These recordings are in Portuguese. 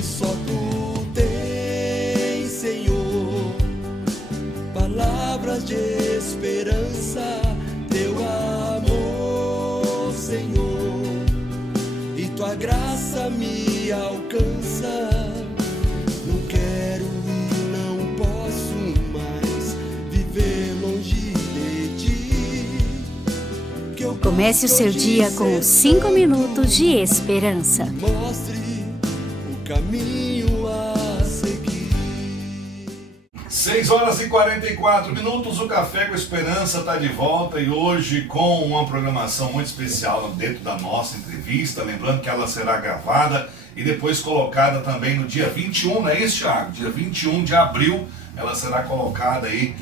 pois só tu tens, Senhor, palavras de esperança, teu amor, Senhor, e tua graça me alcança. Não quero e não posso mais viver longe de ti. Comece o seu dia com 5 minutos de esperança. Mostre o caminho a seguir. 6h44, o Café com Esperança está de volta e hoje com uma programação muito especial dentro da nossa entrevista. Lembrando que ela será gravada e depois colocada também no dia 21, não é isso, Thiago? Dia 21 de abril ela será colocada aí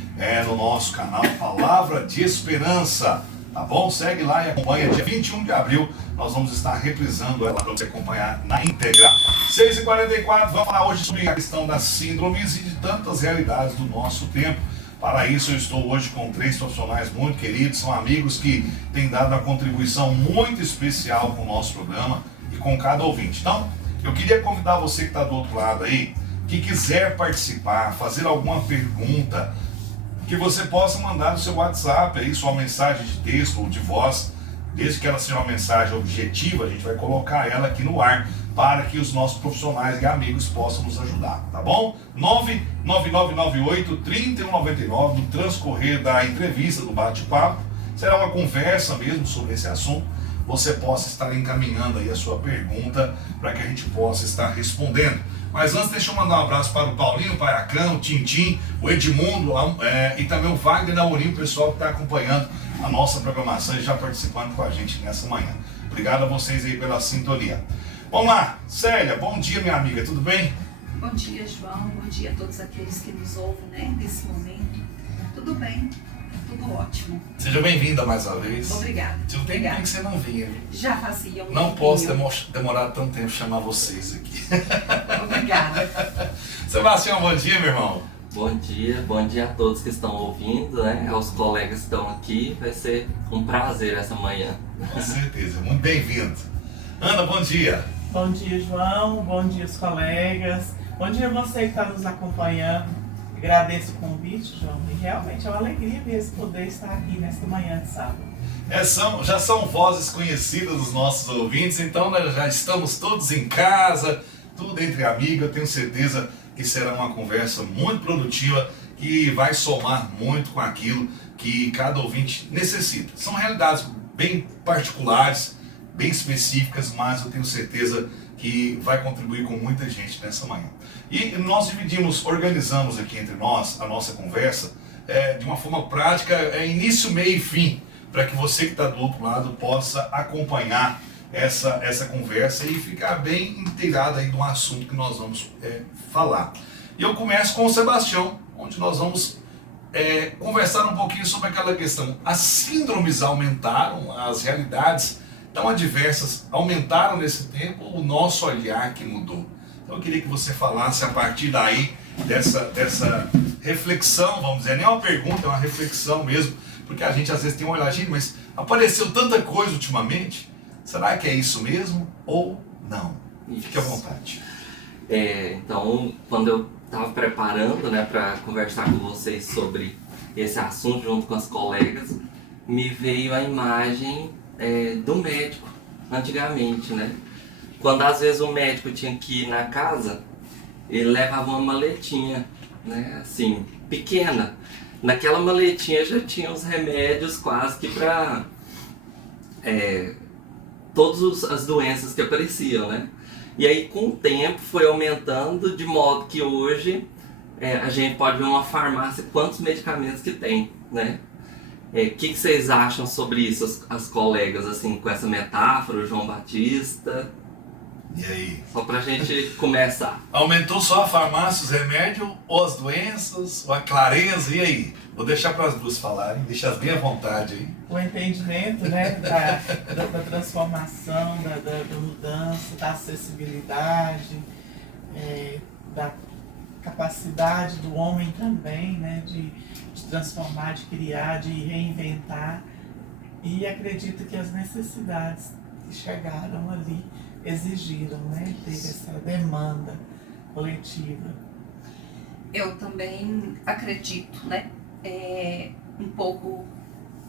no nosso canal Palavra de Esperança. Tá bom? Segue lá e acompanha. Dia 21 de abril nós vamos estar reprisando ela para você acompanhar na íntegra. 6h44, vamos falar hoje sobre a questão das síndromes e de tantas realidades do nosso tempo. Para isso eu estou hoje com 3 profissionais muito queridos, são amigos que têm dado uma contribuição muito especial com o nosso programa e com cada ouvinte. Então, eu queria convidar você que está do outro lado aí, que quiser participar, fazer alguma pergunta, que você possa mandar no seu WhatsApp aí sua mensagem de texto ou de voz, desde que ela seja uma mensagem objetiva, a gente vai colocar ela aqui no ar para que os nossos profissionais e amigos possam nos ajudar, tá bom? 99998-3199, no transcorrer da entrevista, do bate-papo, será uma conversa mesmo sobre esse assunto, você possa estar encaminhando aí a sua pergunta para que a gente possa estar respondendo. Mas antes, deixa eu mandar um abraço para o Paulinho, o Paracão, o Tintim, o Edmundo e também o Wagner Namorim, o pessoal que está acompanhando a nossa programação e já participando com a gente nessa manhã. Obrigado a vocês aí pela sintonia. Vamos lá, Célia, bom dia, minha amiga, tudo bem? Bom dia, João, bom dia a todos aqueles que nos ouvem, né, nesse momento. Tudo bem, tudo ótimo. Seja bem-vinda mais uma vez. Obrigada. Tinha um tempo que você não vinha. Já fazia um Não tempinho. posso demorar tanto tempo chamar vocês aqui. Obrigada. Sebastião, bom dia, meu irmão. Bom dia a todos que estão ouvindo, né? Aos colegas que estão aqui, vai ser um prazer essa manhã. Com certeza, muito bem-vindo. Ana, bom dia. Bom dia, João, bom dia os colegas, bom dia você que está nos acompanhando. Agradeço o convite, João, e realmente é uma alegria mesmo poder estar aqui nesta manhã de sábado. Já são vozes conhecidas dos nossos ouvintes, então nós já estamos todos em casa, tudo entre amigos. Eu tenho certeza que será uma conversa muito produtiva que vai somar muito com aquilo que cada ouvinte necessita. São realidades bem particulares, bem específicas, mas eu tenho certeza que vai contribuir com muita gente nessa manhã. E nós organizamos aqui entre nós a nossa conversa de uma forma prática, início, meio e fim, para que você que está do outro lado possa acompanhar essa conversa e ficar bem inteirado aí do assunto que nós vamos falar. E eu começo com o Sebastião, onde nós vamos conversar um pouquinho sobre aquela questão. As síndromes aumentaram, as realidades tão adversas aumentaram nesse tempo, o nosso olhar que mudou. Então eu queria que você falasse a partir daí dessa reflexão, vamos dizer, nem uma pergunta, é uma reflexão mesmo, porque a gente às vezes tem um olhar, gente, mas apareceu tanta coisa ultimamente, será que é isso mesmo ou não? Isso. Fique à vontade. Então, quando eu estava preparando, né, para conversar com vocês sobre esse assunto junto com as colegas, me veio a imagem do médico, antigamente, né? Quando às vezes o médico tinha que ir na casa, ele levava uma maletinha, né, assim, pequena. Naquela maletinha já tinha os remédios quase que para todas as doenças que apareciam, né? E aí com o tempo foi aumentando de modo que hoje a gente pode ver uma farmácia quantos medicamentos que tem, né? Que vocês acham sobre isso, as colegas, assim, com essa metáfora, o João Batista? E aí? Só pra gente começar. Aumentou só a farmácia, os remédios, ou as doenças, ou a clareza, e aí? Vou deixar para as duas falarem, deixar bem à vontade aí. O entendimento, né, da transformação, da mudança, da acessibilidade, da capacidade do homem também, né, de transformar, de criar, de reinventar. E acredito que as necessidades que chegaram ali, exigiram, né? Teve essa demanda coletiva. Eu também acredito, né? Um pouco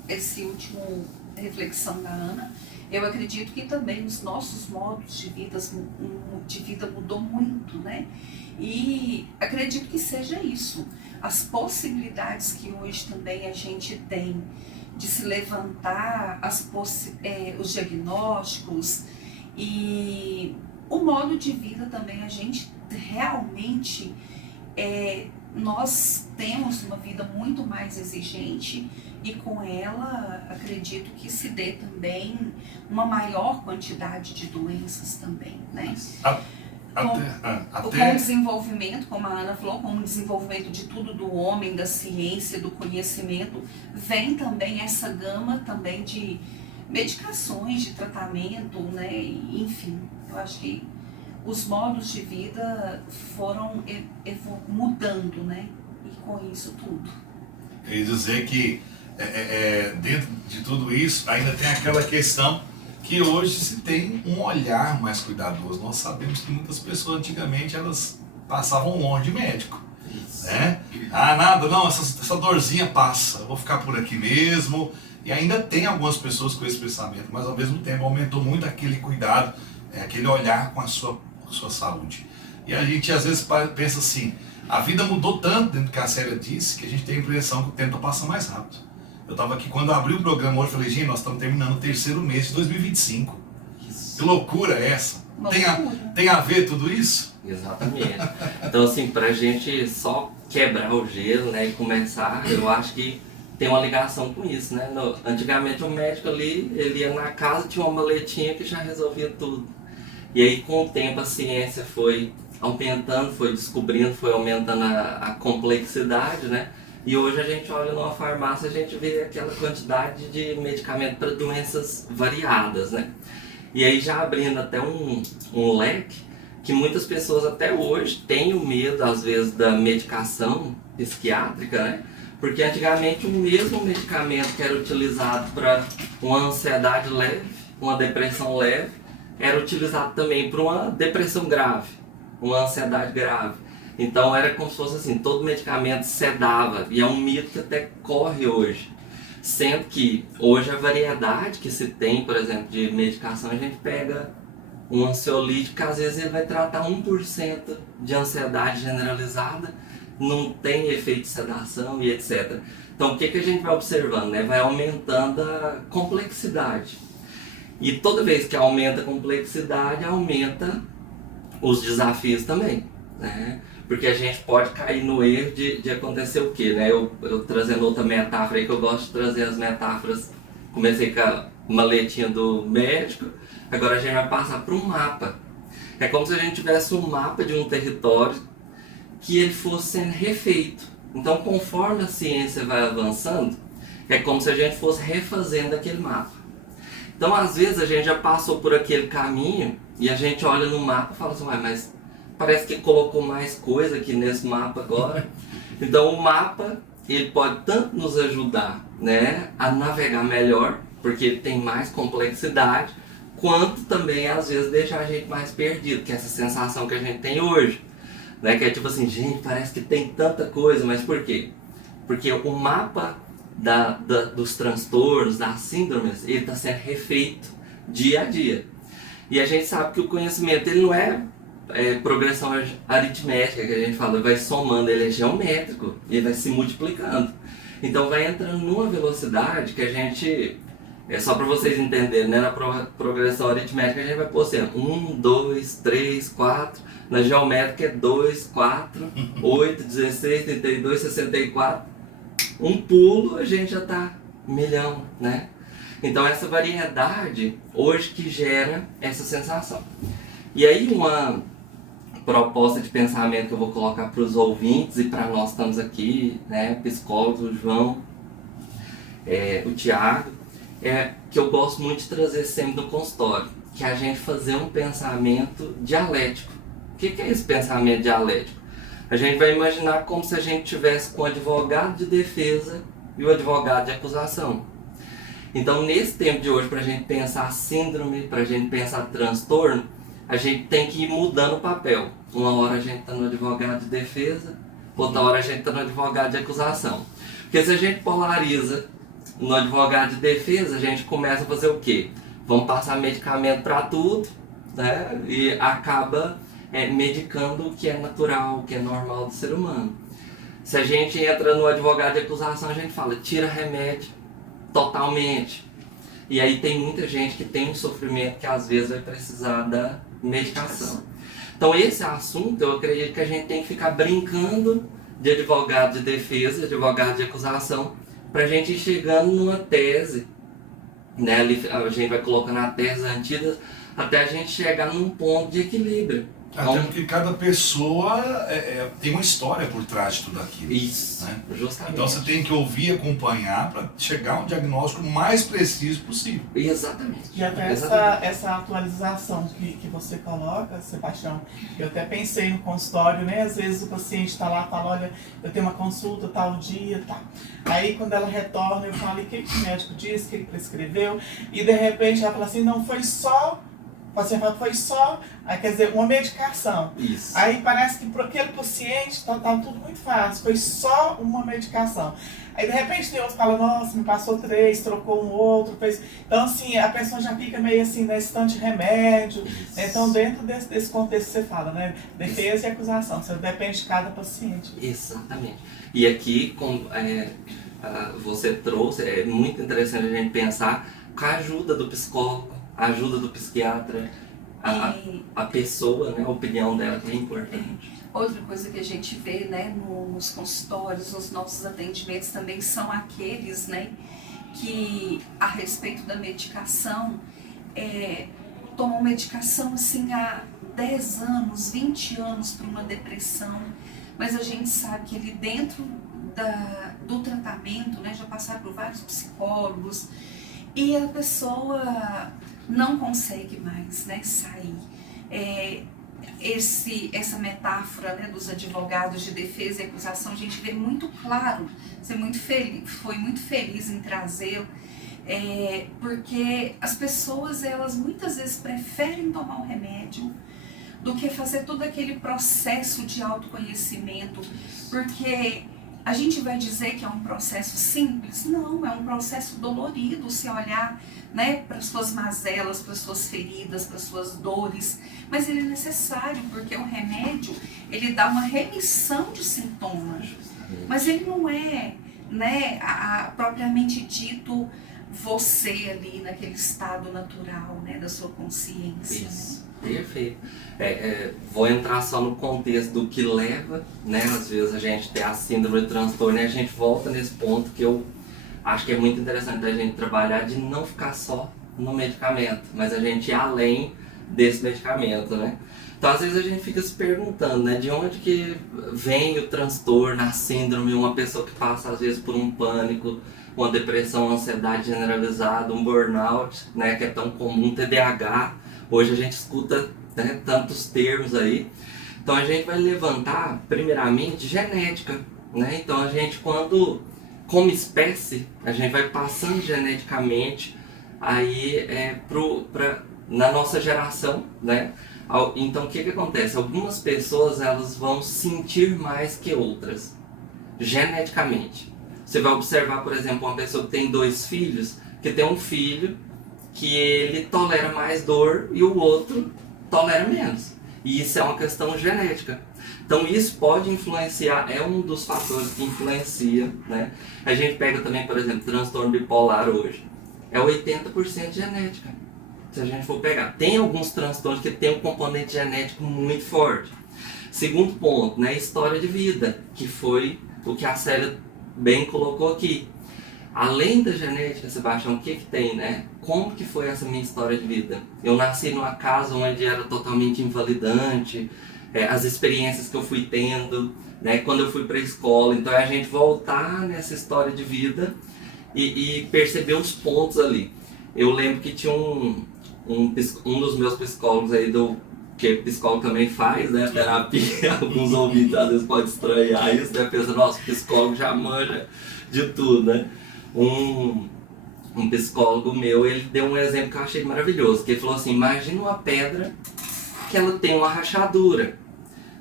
esse último reflexão da Ana. Eu acredito que também os nossos modos de vida mudou muito, né? E acredito que seja isso. As possibilidades que hoje também a gente tem de se levantar, os diagnósticos e o modo de vida também, a gente realmente, nós temos uma vida muito mais exigente e com ela acredito que se dê também uma maior quantidade de doenças também, né? Com o desenvolvimento, como a Ana falou, com o desenvolvimento de tudo do homem, da ciência, do conhecimento, vem também essa gama também de medicações, de tratamento, né? Enfim, eu acho que os modos de vida foram mudando, né? E com isso tudo. Eu ia dizer que dentro de tudo isso ainda tem aquela questão que hoje se tem um olhar mais cuidadoso. Nós sabemos que muitas pessoas antigamente elas passavam longe de médico, né? Nada, não, essa dorzinha passa, eu vou ficar por aqui mesmo. E ainda tem algumas pessoas com esse pensamento, mas ao mesmo tempo aumentou muito aquele cuidado, aquele olhar com a sua saúde. E a gente às vezes pensa assim, a vida mudou tanto dentro do que a Célia disse, que a gente tem a impressão que o tempo passa mais rápido. Eu estava aqui, quando eu abri o programa hoje, falei, gente, nós estamos terminando o 3º mês de 2025. Que loucura é essa? Tem a ver tudo isso? Exatamente. Então, assim, pra gente só quebrar o gelo, né, e começar, eu acho que tem uma ligação com isso, né? Antigamente o médico ali, ele ia na casa, tinha uma maletinha que já resolvia tudo. E aí, com o tempo, a ciência foi aumentando, foi descobrindo, foi aumentando a complexidade, né? E hoje a gente olha numa farmácia, a gente vê aquela quantidade de medicamento para doenças variadas, né? E aí já abrindo até um leque, que muitas pessoas até hoje têm o medo, às vezes, da medicação psiquiátrica, né? Porque antigamente o mesmo medicamento que era utilizado para uma ansiedade leve, uma depressão leve, era utilizado também para uma depressão grave, uma ansiedade grave. Então era como se fosse assim, todo medicamento sedava, e é um mito que até corre hoje. Sendo que hoje a variedade que se tem, por exemplo, de medicação, a gente pega um ansiolítico que às vezes ele vai tratar 1% de ansiedade generalizada, não tem efeito de sedação e etc. Então o que a gente vai observando, né? Vai aumentando a complexidade. E toda vez que aumenta a complexidade, aumenta os desafios também, né? Porque a gente pode cair no erro de acontecer o quê, né? Eu trazendo outra metáfora aí, que eu gosto de trazer as metáforas. Comecei com a maletinha do médico, agora a gente vai passar para um mapa. É como se a gente tivesse um mapa de um território que ele fosse sendo refeito. Então, conforme a ciência vai avançando, é como se a gente fosse refazendo aquele mapa. Então, às vezes, a gente já passou por aquele caminho e a gente olha no mapa e fala assim, mas parece que colocou mais coisa aqui nesse mapa agora. Então, o mapa, ele pode tanto nos ajudar, né, a navegar melhor, porque ele tem mais complexidade, quanto também, às vezes, deixar a gente mais perdido, que é essa sensação que a gente tem hoje. Né? Que é tipo assim, gente, parece que tem tanta coisa, mas por quê? Porque o mapa dos transtornos, das síndromes, ele está sendo refeito dia a dia. E a gente sabe que o conhecimento, ele não é progressão aritmética, que a gente fala, vai somando, ele é geométrico, ele vai se multiplicando. Então vai entrando numa velocidade que a gente, só para vocês entenderem, né? Na progressão aritmética a gente vai pôr assim, 1, 2, 3, 4, na geométrica é 2, 4, 8, 16, 32, 64, um pulo a gente já está 1 milhão, né? Então essa variedade hoje que gera essa sensação. E aí uma proposta de pensamento que eu vou colocar para os ouvintes e para nós estamos aqui, né, psicólogos, o João, o Tiago, que eu gosto muito de trazer sempre no consultório, que é a gente fazer um pensamento dialético. O que é esse pensamento dialético? A gente vai imaginar como se a gente tivesse com o advogado de defesa e o advogado de acusação. Então, nesse tempo de hoje, para a gente pensar síndrome, para a gente pensar transtorno, a gente tem que ir mudando o papel. Uma hora a gente está no advogado de defesa, outra hora a gente está no advogado de acusação. Porque se a gente polariza no advogado de defesa, a gente começa a fazer o quê? Vamos passar medicamento para tudo, né? E acaba medicando o que é natural, o que é normal do ser humano. Se a gente entra no advogado de acusação, a gente fala, tira remédio totalmente. E aí tem muita gente que tem um sofrimento que às vezes vai precisar da medicação. Então esse assunto, eu acredito que a gente tem que ficar brincando de advogado de defesa, advogado de acusação, para a gente ir chegando numa tese, né? A gente vai colocando a tese antiga até a gente chegar num ponto de equilíbrio. Até porque cada pessoa tem uma história por trás de tudo aquilo. Isso, né? Justamente. Então você tem que ouvir e acompanhar para chegar a um diagnóstico mais preciso possível. Exatamente. E até essa atualização que você coloca, Sebastião, eu até pensei no consultório, né? Às vezes o paciente está lá, fala, olha, eu tenho uma consulta tal dia, tá. Aí quando ela retorna, eu falo, o que o médico disse, o que ele prescreveu? E de repente ela fala assim, não, foi só... Você fala, foi só, quer dizer, uma medicação. Isso. Aí parece que para aquele paciente tá tudo muito fácil, foi só uma medicação. Aí de repente tem outro que fala, nossa, me passou 3, trocou um outro, fez... Então assim, a pessoa já fica meio assim, na estante de remédio. Isso. Então dentro desse contexto que você fala, né? Defesa e acusação, você depende de cada paciente. Exatamente. E aqui, você trouxe, é muito interessante a gente pensar com a ajuda do psicólogo, a ajuda do psiquiatra, a pessoa, né, a opinião dela é importante. Outra coisa que a gente vê, né, nos consultórios, nos nossos atendimentos também são aqueles, né, que a respeito da medicação, tomam medicação assim há 10 anos, 20 anos para uma depressão, mas a gente sabe que ali dentro do tratamento, né, já passaram por vários psicólogos e a pessoa não consegue mais, né, sair. Essa metáfora, né, dos advogados de defesa e acusação, a gente vê muito claro, foi muito feliz em trazer, porque as pessoas, elas muitas vezes preferem tomar o remédio do que fazer todo aquele processo de autoconhecimento, porque a gente vai dizer que é um processo simples? Não, é um processo dolorido, se olhar, né, para as suas mazelas, para as suas feridas, para as suas dores, mas ele é necessário, porque o remédio, ele dá uma remissão de sintomas, mas ele não é, né, propriamente dito você ali naquele estado natural, né, da sua consciência. Isso, né? Perfeito. Vou entrar só no contexto do que leva, né, às vezes a gente tem a síndrome de transtorno e a gente volta nesse ponto que eu acho que é muito interessante a gente trabalhar de não ficar só no medicamento, mas a gente ir além desse medicamento, né? Então às vezes a gente fica se perguntando, né, de onde que vem o transtorno, a síndrome, uma pessoa que passa às vezes por um pânico, uma depressão, uma ansiedade generalizada, um burnout, né, que é tão comum, TDAH. Hoje a gente escuta, né, tantos termos aí. Então a gente vai levantar, primeiramente, genética, né? Então a gente, como espécie, a gente vai passando geneticamente aí na nossa geração, né? Então o que acontece? Algumas pessoas, elas vão sentir mais que outras, geneticamente. Você vai observar, por exemplo, uma pessoa que tem 2 filhos, que tem um filho que ele tolera mais dor e o outro tolera menos. E isso é uma questão genética. Então isso pode influenciar, é um dos fatores que influencia, né? A gente pega também, por exemplo, transtorno bipolar hoje. É 80% genética. Se a gente for pegar. Tem alguns transtornos que tem um componente genético muito forte. Segundo ponto, né? História de vida, que foi o que a Célia bem colocou aqui. Além da genética, Sebastião, o que tem, né? Como que foi essa minha história de vida? Eu nasci numa casa onde era totalmente invalidante, as experiências que eu fui tendo, né? Quando eu fui para a escola. Então é a gente voltar nessa história de vida e perceber os pontos ali. Eu lembro que tinha um dos meus psicólogos aí, que psicólogo também faz, né, terapia, alguns ouvintes às vezes podem estranhar isso, né, pensa, nossa, psicólogo já manja de tudo, né. Um psicólogo meu, ele deu um exemplo que eu achei maravilhoso, que ele falou assim, imagina uma pedra que ela tem uma rachadura.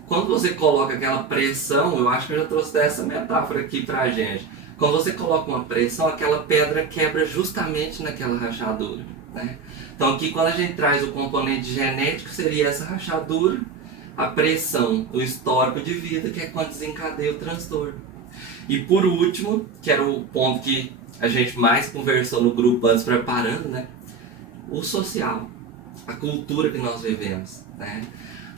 Quando você coloca aquela pressão, eu acho que eu já trouxe essa metáfora aqui pra gente. Quando você coloca uma pressão, aquela pedra quebra justamente naquela rachadura, né? Então aqui quando a gente traz o componente genético, seria essa rachadura, a pressão, o histórico de vida, que é quando desencadeia o transtorno. E por último, que era o ponto que a gente mais conversou no grupo antes preparando, né? O social, a cultura que nós vivemos, né?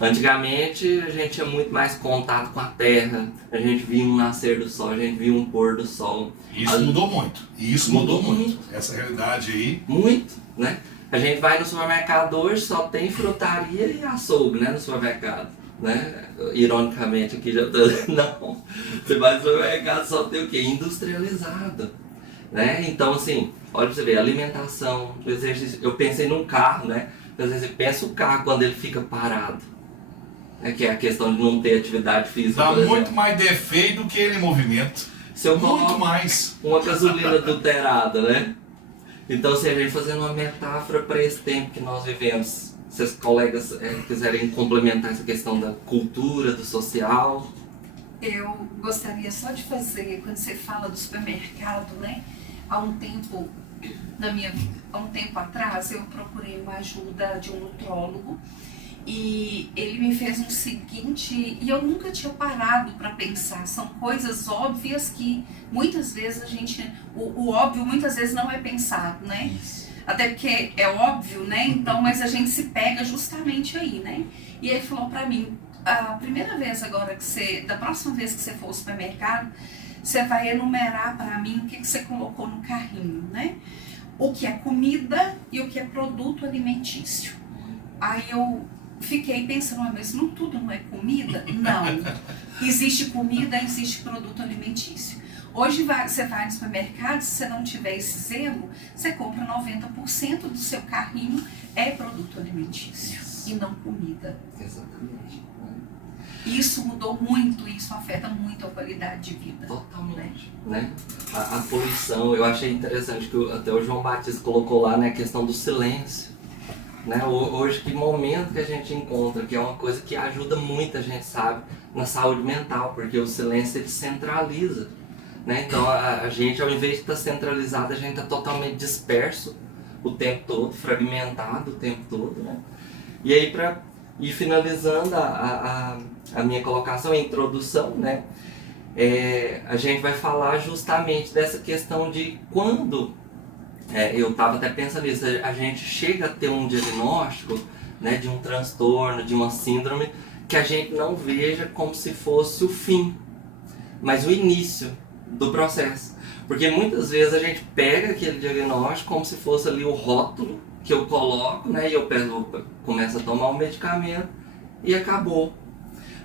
Antigamente a gente tinha muito mais contato com a terra, a gente via um nascer do sol, a gente via um pôr do sol. Isso mudou muito, isso mudou muito. Essa realidade aí. Muito, né? A gente vai no supermercado hoje, só tem frutaria e açougue, né, no supermercado, né? Ironicamente aqui já tô... Não, você vai no supermercado, só tem o quê? Industrializado, né? Então assim, olha pra você ver, alimentação, exercício. Eu pensei num carro, né? Às vezes você pensa o carro quando ele fica parado. Que é a questão de não ter atividade física. Dá muito mais defeito do que ele em movimento. Se eu muito mais. Uma gasolina adulterada, né? Então, se a gente fazendo uma metáfora para esse tempo que nós vivemos, se os colegas quiserem complementar essa questão da cultura, do social. Eu gostaria só de fazer, quando você fala do supermercado, né? Há um tempo atrás, eu procurei uma ajuda de um nutrólogo. E ele me fez um seguinte, e eu nunca tinha parado para pensar, são coisas óbvias que muitas vezes a gente, o óbvio muitas vezes não é pensado, né? Isso. Até porque é óbvio, né? Então, mas a gente se pega justamente aí, né? E ele falou para mim, a primeira vez agora da próxima vez que você for ao supermercado, você vai enumerar para mim o que você colocou no carrinho, né? O que é comida e o que é produto alimentício. Aí eu fiquei pensando, mas não tudo não é comida? Não. Existe comida, existe produto alimentício. Hoje você vai no supermercado, se você não tiver esse zelo, você compra 90% do seu carrinho é produto alimentício e não comida. Exatamente. Isso mudou muito, isso afeta muito a qualidade de vida. Totalmente, né? A poluição, eu achei interessante que até o João Batista colocou lá, né, a questão do silêncio. Né? Hoje, que momento que a gente encontra, que é uma coisa que ajuda muito, a gente sabe, na saúde mental, porque o silêncio ele centraliza, né? Então a gente, ao invés de estar centralizado, a gente está totalmente disperso o tempo todo, fragmentado o tempo todo, né? E aí, para ir finalizando a minha colocação, a introdução, né? A gente vai falar justamente dessa questão de quando... eu estava até pensando nisso, a gente chega a ter um diagnóstico, né, de um transtorno, de uma síndrome, que a gente não veja como se fosse o fim, mas o início do processo. Porque muitas vezes a gente pega aquele diagnóstico como se fosse ali o rótulo que eu coloco, né, e eu começo a tomar o medicamento e acabou.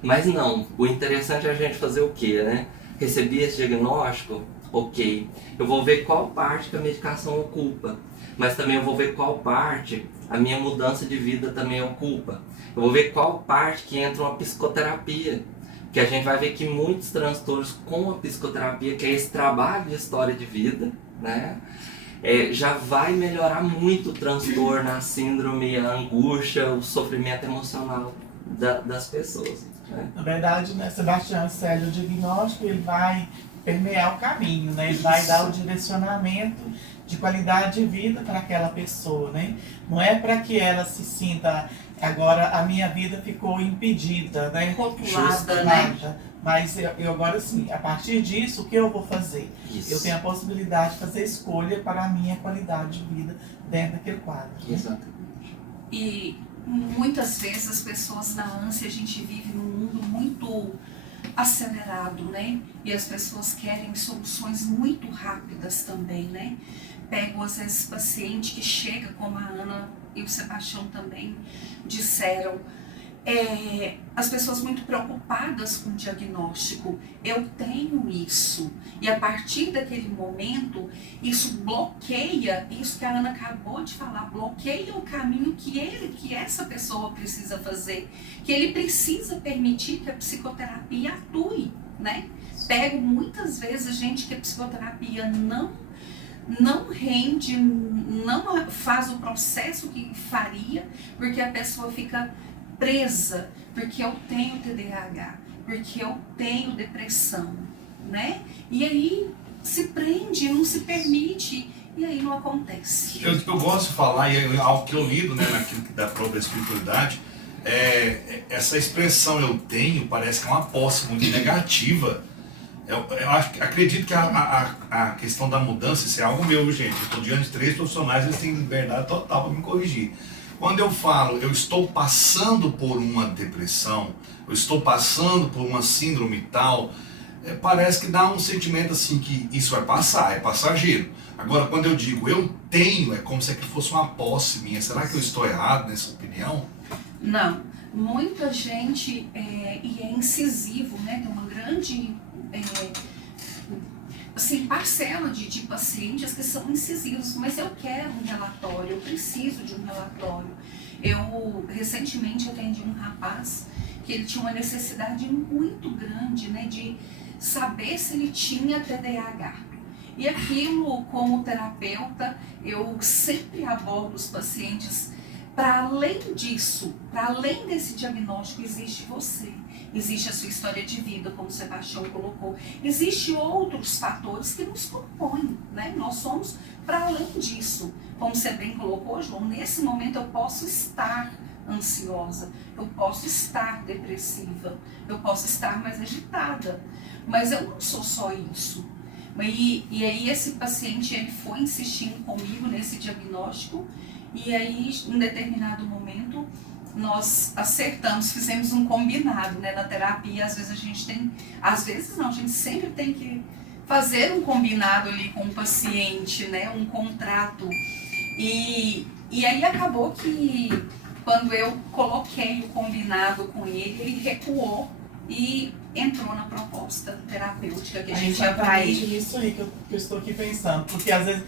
Mas não, o interessante é a gente fazer o quê, né? Recebi esse diagnóstico, ok, eu vou ver qual parte que a medicação ocupa, mas também eu vou ver qual parte a minha mudança de vida também ocupa. Eu vou ver qual parte que entra uma psicoterapia, que a gente vai ver que muitos transtornos com a psicoterapia, que é esse trabalho de história de vida, né, já vai melhorar muito o transtorno, a síndrome, a angústia, o sofrimento emocional das pessoas. Né? Na verdade, né, Sebastião, Célio, o diagnóstico ele vai permear o caminho, né? Ele vai dar o direcionamento de qualidade de vida para aquela pessoa, né? Não é para que ela se sinta, agora a minha vida ficou impedida, né? Rotulada, né? Mas eu agora sim, a partir disso, o que eu vou fazer? Isso. Eu tenho a possibilidade de fazer escolha para a minha qualidade de vida dentro daquele quadro. Né? Exatamente. E muitas vezes as pessoas na ânsia, a gente vive num mundo muito acelerado, né? E as pessoas querem soluções muito rápidas também, né? Pego às vezes paciente que chega, como a Ana e o Sebastião também disseram, as pessoas muito preocupadas com o diagnóstico. Eu tenho isso. E a partir daquele momento, isso bloqueia, isso que a Ana acabou de falar, bloqueia o caminho que essa pessoa precisa fazer. Que ele precisa permitir que a psicoterapia atue, né? Pego muitas vezes gente que a psicoterapia não rende, não faz o processo que faria, porque a pessoa fica presa porque eu tenho TDAH, porque eu tenho depressão, né? E aí se prende, não se permite, e aí não acontece. Eu gosto de falar, e é algo que eu lido, né, naquilo da própria espiritualidade, essa expressão eu tenho parece que é uma posse muito negativa. Acredito que a questão da mudança, isso é algo meu, gente. Eu estou diante de 3 profissionais, eles têm liberdade total para me corrigir. Quando eu falo, eu estou passando por uma depressão, eu estou passando por uma síndrome tal, parece que dá um sentimento assim que isso vai passar, é passageiro. Agora, quando eu digo eu tenho, é como se aquilo fosse uma posse minha. Será que eu estou errado nessa opinião? Não. Muita gente, e é incisivo, né? Tem uma grande assim, parcela de pacientes que são incisivos, mas eu quero um relatório, eu preciso de um relatório. Eu recentemente atendi um rapaz que ele tinha uma necessidade muito grande, né, de saber se ele tinha TDAH. E aquilo, como terapeuta, eu sempre abordo os pacientes para além disso, para além desse diagnóstico, existe você. Existe a sua história de vida, como o Sebastião colocou. Existem outros fatores que nos compõem, né? Nós somos para além disso. Como você bem colocou, João, nesse momento eu posso estar ansiosa, eu posso estar depressiva, eu posso estar mais agitada, mas eu não sou só isso. E aí esse paciente ele foi insistindo comigo nesse diagnóstico, e aí em determinado momento nós acertamos, fizemos um combinado, né, na terapia. Às vezes a gente tem, às vezes não, a gente sempre tem que fazer um combinado ali com o paciente, né, um contrato. E aí acabou que quando eu coloquei o combinado com ele, ele recuou e entrou na proposta terapêutica que a gente ia para ele. Isso aí que eu estou aqui pensando, porque às vezes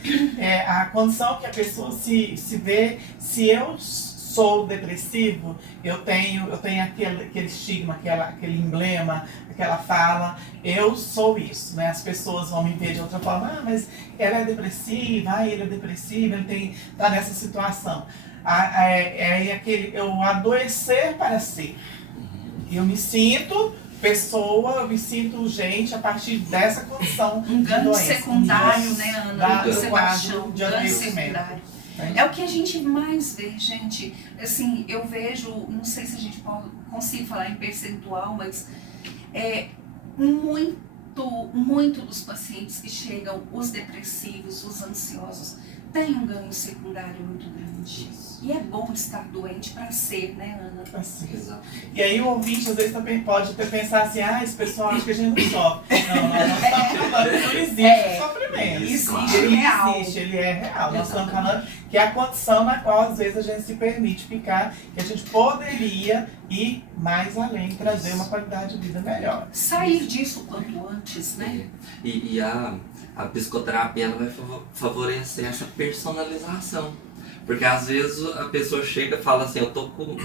a condição que a pessoa se vê, se eu sou depressivo, eu tenho aquele estigma, aquele emblema, aquela fala, eu sou isso, né? As pessoas vão me ver de outra forma, mas ela é depressiva, ele é depressivo, ele tá nessa situação. Eu adoecer para ser. Eu me sinto pessoa, eu me sinto gente a partir dessa condição um de ganho doença. secundário, né, Ana? Sebastião, De ganho secundário. É o que a gente mais vê, gente. Assim, eu vejo, não sei se a gente consegue falar em percentual, mas muito dos pacientes que chegam, os depressivos, os ansiosos, tem um ganho secundário muito grande. E é bom estar doente para ser, né, Ana? Assim. Exato. E aí o ouvinte às vezes também pode até pensar assim, esse pessoal acha que a gente não sofre. Não estamos falando que não existe sofrimento. Existe, ele real. Existe, ele é real. Nós estamos falando que é a condição na qual às vezes a gente se permite ficar, que a gente poderia ir mais além, trazer uma qualidade de vida melhor. Sair disso quanto antes, né? E a psicoterapia ela vai favorecer essa personalização. Porque às vezes a pessoa chega e fala assim, eu tô com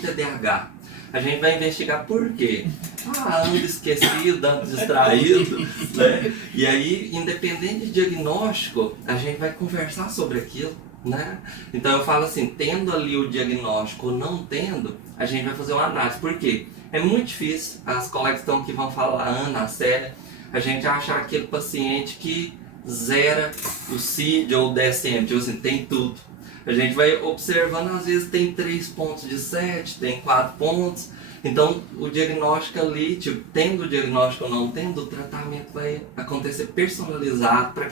TDAH. A gente vai investigar por quê. Ando esquecido, ando distraído, né? E aí, independente de diagnóstico, a gente vai conversar sobre aquilo, né? Então eu falo assim, tendo ali o diagnóstico ou não tendo, a gente vai fazer uma análise. Por quê? É muito difícil, as colegas estão aqui vão falar, a Ana, a Célia, a gente achar aquele paciente que zera o CID ou o DSM, tipo assim, tem tudo. A gente vai observando, às vezes tem 3 pontos de 7, tem 4 pontos. Então, o diagnóstico ali, tipo, tendo o diagnóstico ou não tendo, o tratamento vai acontecer personalizado para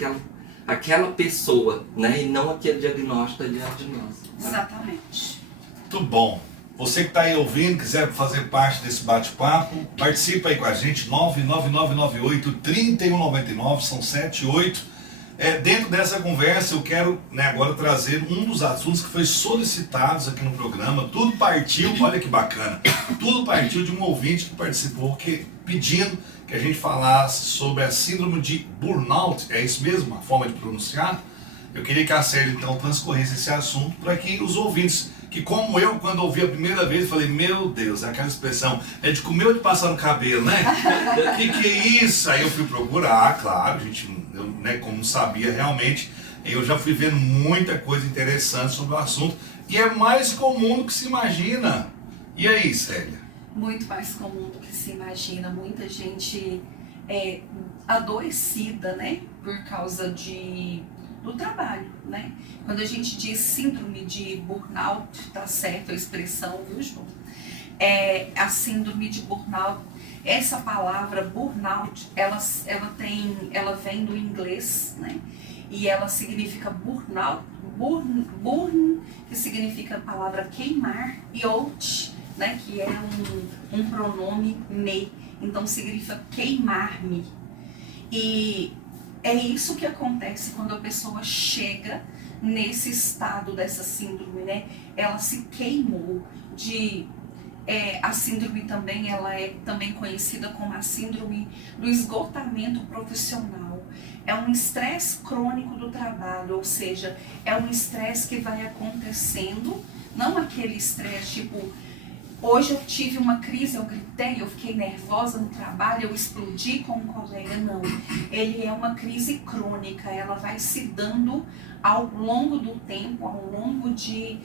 aquela pessoa, né? E não aquele diagnóstico diante de nós. Exatamente. Muito bom. Você que está aí ouvindo, quiser fazer parte desse bate-papo, participa aí com a gente, 99998-3199, são 7, 8. Dentro dessa conversa eu quero, né, agora trazer um dos assuntos que foi solicitados aqui no programa. Tudo partiu, olha que bacana, tudo partiu de um ouvinte que participou pedindo que a gente falasse sobre a síndrome de burnout, é isso mesmo, a forma de pronunciar? Eu queria que a Célia então transcorresse esse assunto para que os ouvintes, que como eu, quando ouvi a primeira vez, falei, meu Deus, aquela expressão, é de comer ou de passar no cabelo, né? que é isso? Aí eu fui procurar, claro, eu, né, como não sabia realmente, eu já fui vendo muita coisa interessante sobre o assunto, e é mais comum do que se imagina. E aí, Célia? Muito mais comum do que se imagina. Muita gente adoecida, né? Por causa do trabalho, né? Quando a gente diz síndrome de burnout, tá certo a expressão, viu, João? A síndrome de burnout, essa palavra burnout, ela vem do inglês, né? E ela significa burnout, burn, que significa a palavra queimar, e out, né? Que é um pronome me, então significa queimar-me. E é isso que acontece quando a pessoa chega nesse estado dessa síndrome, né? Ela se queimou a síndrome também, ela é também conhecida como a síndrome do esgotamento profissional. É um estresse crônico do trabalho, ou seja, é um estresse que vai acontecendo, não aquele estresse tipo, hoje eu tive uma crise, eu gritei, eu fiquei nervosa no trabalho, eu explodi com um colega, não. Ele é uma crise crônica, ela vai se dando ao longo do tempo, ao longo de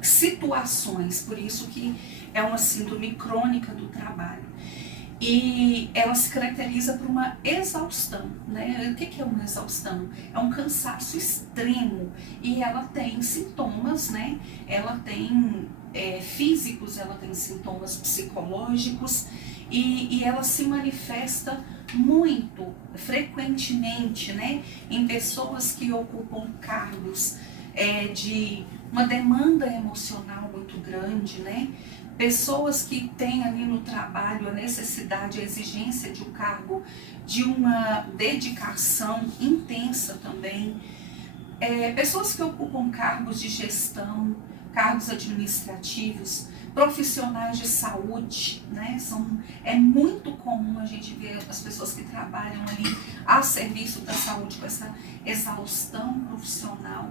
situações, por isso que é uma síndrome crônica do trabalho. E ela se caracteriza por uma exaustão, né? O que é uma exaustão? É um cansaço extremo e ela tem sintomas, né? Ela tem físicos, ela tem sintomas psicológicos e ela se manifesta muito frequentemente, né? Em pessoas que ocupam cargos de uma demanda emocional muito grande, né? Pessoas que têm ali no trabalho a necessidade, a exigência de um cargo, de uma dedicação intensa também. Pessoas que ocupam cargos de gestão, cargos administrativos, profissionais de saúde, né? É muito comum a gente ver as pessoas que trabalham ali a serviço da saúde com essa exaustão profissional.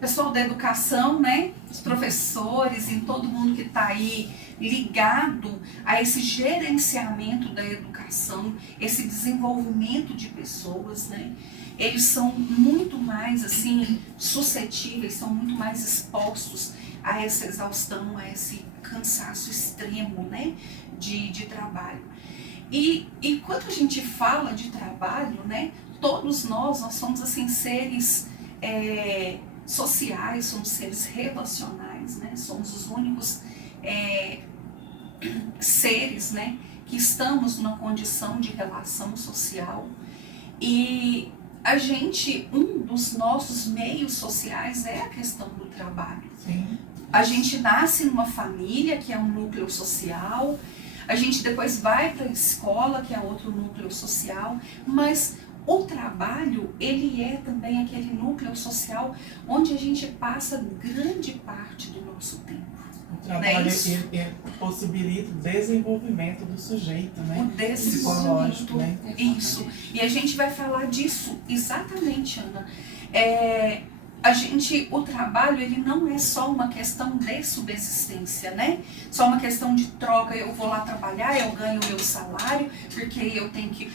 Pessoal da educação, né? Os professores e todo mundo que está aí ligado a esse gerenciamento da educação, esse desenvolvimento de pessoas, né? Eles são muito mais assim suscetíveis, são muito mais expostos a essa exaustão, a esse cansaço extremo, né? De trabalho. E quando a gente fala de trabalho, né? Todos nós somos assim seres sociais, somos seres relacionais, né? Somos os únicos seres, né, que estamos numa condição de relação social. E um dos nossos meios sociais é a questão do trabalho. Sim. A gente nasce numa família, que é um núcleo social, a gente depois vai para a escola, que é outro núcleo social, mas o trabalho, ele é também aquele núcleo social onde a gente passa grande parte do nosso tempo. O trabalho ele possibilita o desenvolvimento do sujeito, né? O desenvolvimento, né? Isso. E a gente vai falar disso exatamente, Ana. O trabalho, ele não é só uma questão de subsistência, né? Só uma questão de troca, eu vou lá trabalhar, eu ganho o meu salário, porque eu tenho que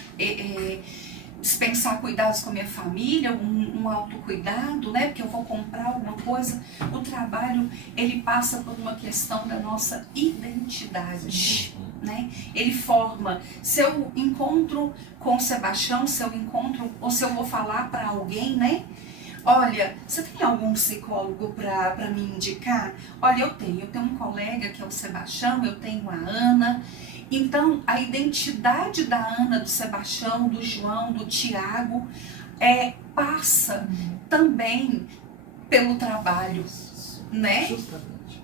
dispensar cuidados com a minha família, um autocuidado, né? Porque eu vou comprar alguma coisa. O trabalho, ele passa por uma questão da nossa identidade, né? Ele forma, se eu encontro com o Sebastião, se eu vou falar para alguém, né? Olha, você tem algum psicólogo para me indicar? Olha, eu tenho um colega que é o Sebastião, eu tenho a Ana. Então, a identidade da Ana, do Sebastião, do João, do Tiago, passa também pelo trabalho, né? Justamente.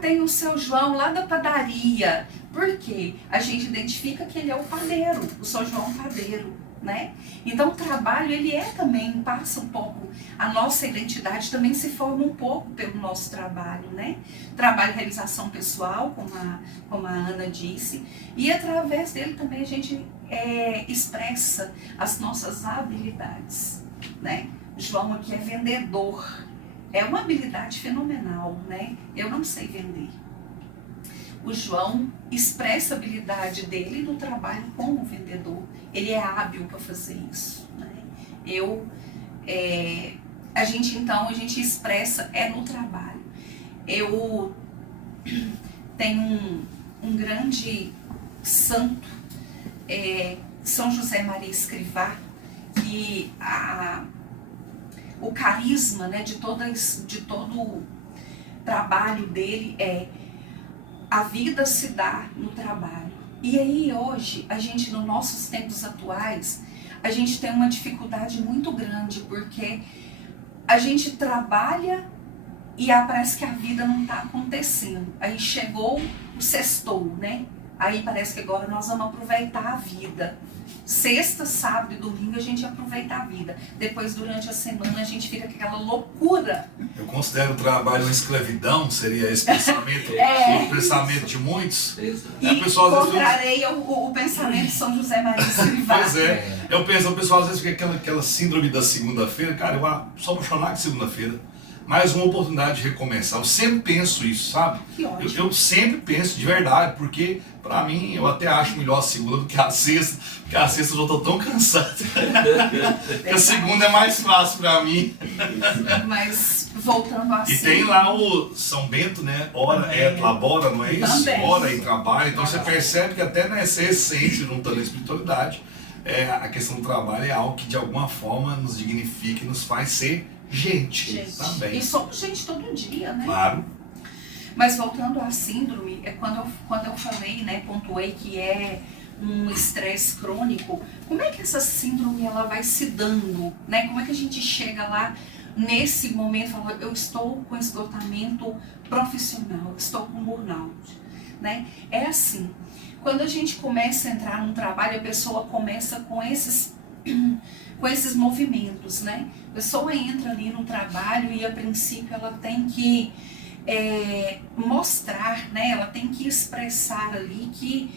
Tem o seu João lá da padaria. Por quê? A gente identifica que ele é o padeiro, o seu João padeiro, né? Então, o trabalho, ele também, passa um pouco, a nossa identidade também se forma um pouco pelo nosso trabalho, né? Trabalho, realização pessoal, como a Ana disse, e através dele também a gente expressa as nossas habilidades, né? João aqui é vendedor, é uma habilidade fenomenal, né? Eu não sei vender. O João expressa a habilidade dele no trabalho como vendedor. Ele é hábil para fazer isso, né? A gente expressa no trabalho. Eu tenho um grande santo, São José Maria Escrivá, que o carisma, né, de todo o trabalho dele é: a vida se dá no trabalho. E aí hoje, a gente, nos nossos tempos atuais, a gente tem uma dificuldade muito grande, porque a gente trabalha e parece que a vida não está acontecendo. Aí chegou o sextou, né? Aí parece que agora nós vamos aproveitar a vida. Sexta, sábado e domingo a gente aproveita a vida. Depois, durante a semana, a gente fica com aquela loucura. Eu considero o trabalho uma escravidão, seria esse pensamento, o pensamento de muitos. E contrareia o pensamento de São José Maria Escrivá. Pois é, eu penso, o pessoal às vezes fica aquela síndrome da segunda-feira. Cara, eu sou apaixonado de segunda-feira. Mais uma oportunidade de recomeçar. Eu sempre penso isso, sabe? Que ótimo. Eu sempre penso de verdade, porque pra mim eu até acho melhor a segunda do que a sexta, porque a sexta eu já tô tão cansado. A segunda é mais fácil pra mim. Mas voltando assim. E tem lá o São Bento, né? Ora labora, não é isso? Também. Ora e trabalho. Então você percebe que até nessa essência, juntando a espiritualidade, a questão do trabalho é algo que de alguma forma nos dignifica e nos faz ser gente também. E somos gente todo dia, né? Claro. Mas voltando à síndrome, quando eu falei, né, pontuei que é um estresse crônico, como é que essa síndrome ela vai se dando, né? Como é que a gente chega lá nesse momento e fala: eu estou com esgotamento profissional, estou com burnout, né? É assim, quando a gente começa a entrar num trabalho, a pessoa começa com esses movimentos, né? A pessoa entra ali no trabalho e a princípio ela tem que mostrar, né? Ela tem que expressar ali que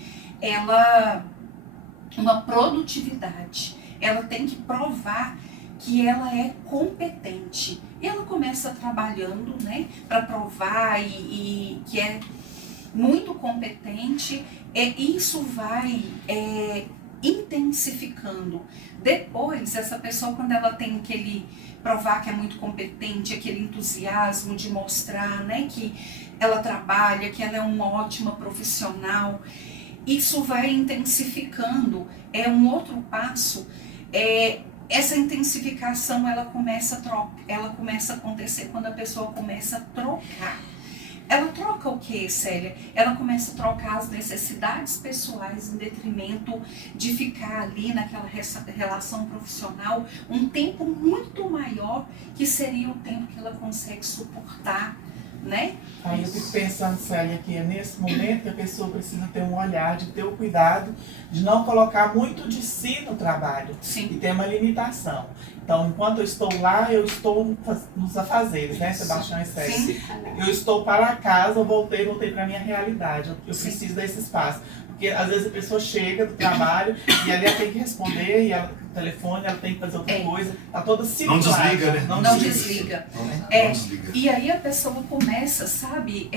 uma produtividade, ela tem que provar que ela é competente. E ela começa trabalhando, né, para provar e que é muito competente, isso vai intensificando. Depois, essa pessoa, quando ela tem aquele provar que é muito competente, aquele entusiasmo de mostrar, né, que ela trabalha, que ela é uma ótima profissional, isso vai intensificando. Um outro passo, essa intensificação ela começa a acontecer quando a pessoa começa a trocar. Ela troca o que, Célia? Ela começa a trocar as necessidades pessoais em detrimento de ficar ali naquela relação profissional um tempo muito maior, que seria o tempo que ela consegue suportar, né? Aí eu fico pensando, Célia, que é nesse momento que a pessoa precisa ter um olhar, de ter o cuidado de não colocar muito de si no trabalho. Sim. E ter uma limitação. Então, enquanto eu estou lá, eu estou nos afazeres, né, Sebastião e Célia? Sim. Eu estou para casa, eu voltei para a minha realidade. Eu preciso desse espaço. Porque às vezes a pessoa chega do trabalho e ali ela tem que responder, e ela o telefone, ela tem que fazer outra coisa, tá toda situada. Não desliga, né? Não desliga. Não desliga. E aí a pessoa começa, sabe,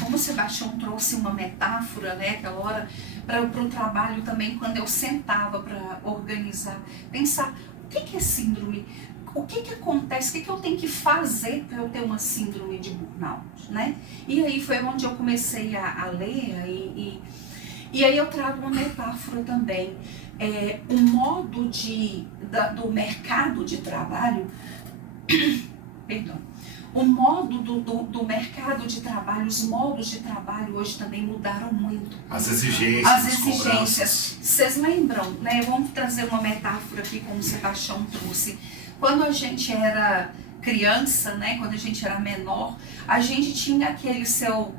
como o Sebastião trouxe uma metáfora, né, aquela hora, para o trabalho também, quando eu sentava para organizar, pensar, o que é síndrome? O que acontece? O que eu tenho que fazer para eu ter uma síndrome de burnout, né? E aí foi onde eu comecei a ler e aí eu trago uma metáfora também. O modo do mercado de trabalho, perdão, o modo do mercado de trabalho, os modos de trabalho hoje também mudaram muito. As exigências. As exigências. Vocês lembram, né? Vamos trazer uma metáfora aqui, como o Sebastião trouxe. Quando a gente era criança, né? Quando a gente era menor, a gente tinha aquele seu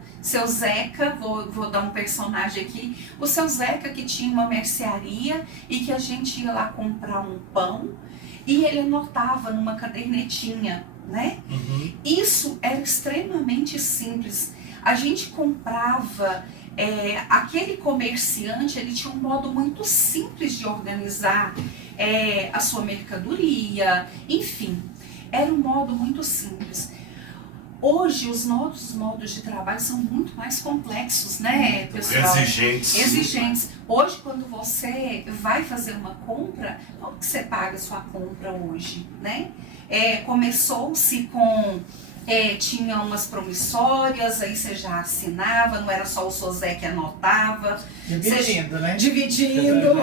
Zeca, vou dar um personagem aqui, o seu Zeca que tinha uma mercearia e que a gente ia lá comprar um pão e ele anotava numa cadernetinha, né? Uhum. Isso era extremamente simples. A gente comprava, aquele comerciante, ele tinha um modo muito simples de organizar a sua mercadoria, enfim, era um modo muito simples. Hoje, os nossos modos de trabalho são muito mais complexos, né, pessoal? Exigentes. Hoje, quando você vai fazer uma compra, como que você paga a sua compra hoje, né? Começou-se com tinha umas promissórias, aí você já assinava, não era só o Sozé que anotava. Dividindo, né? Dividindo,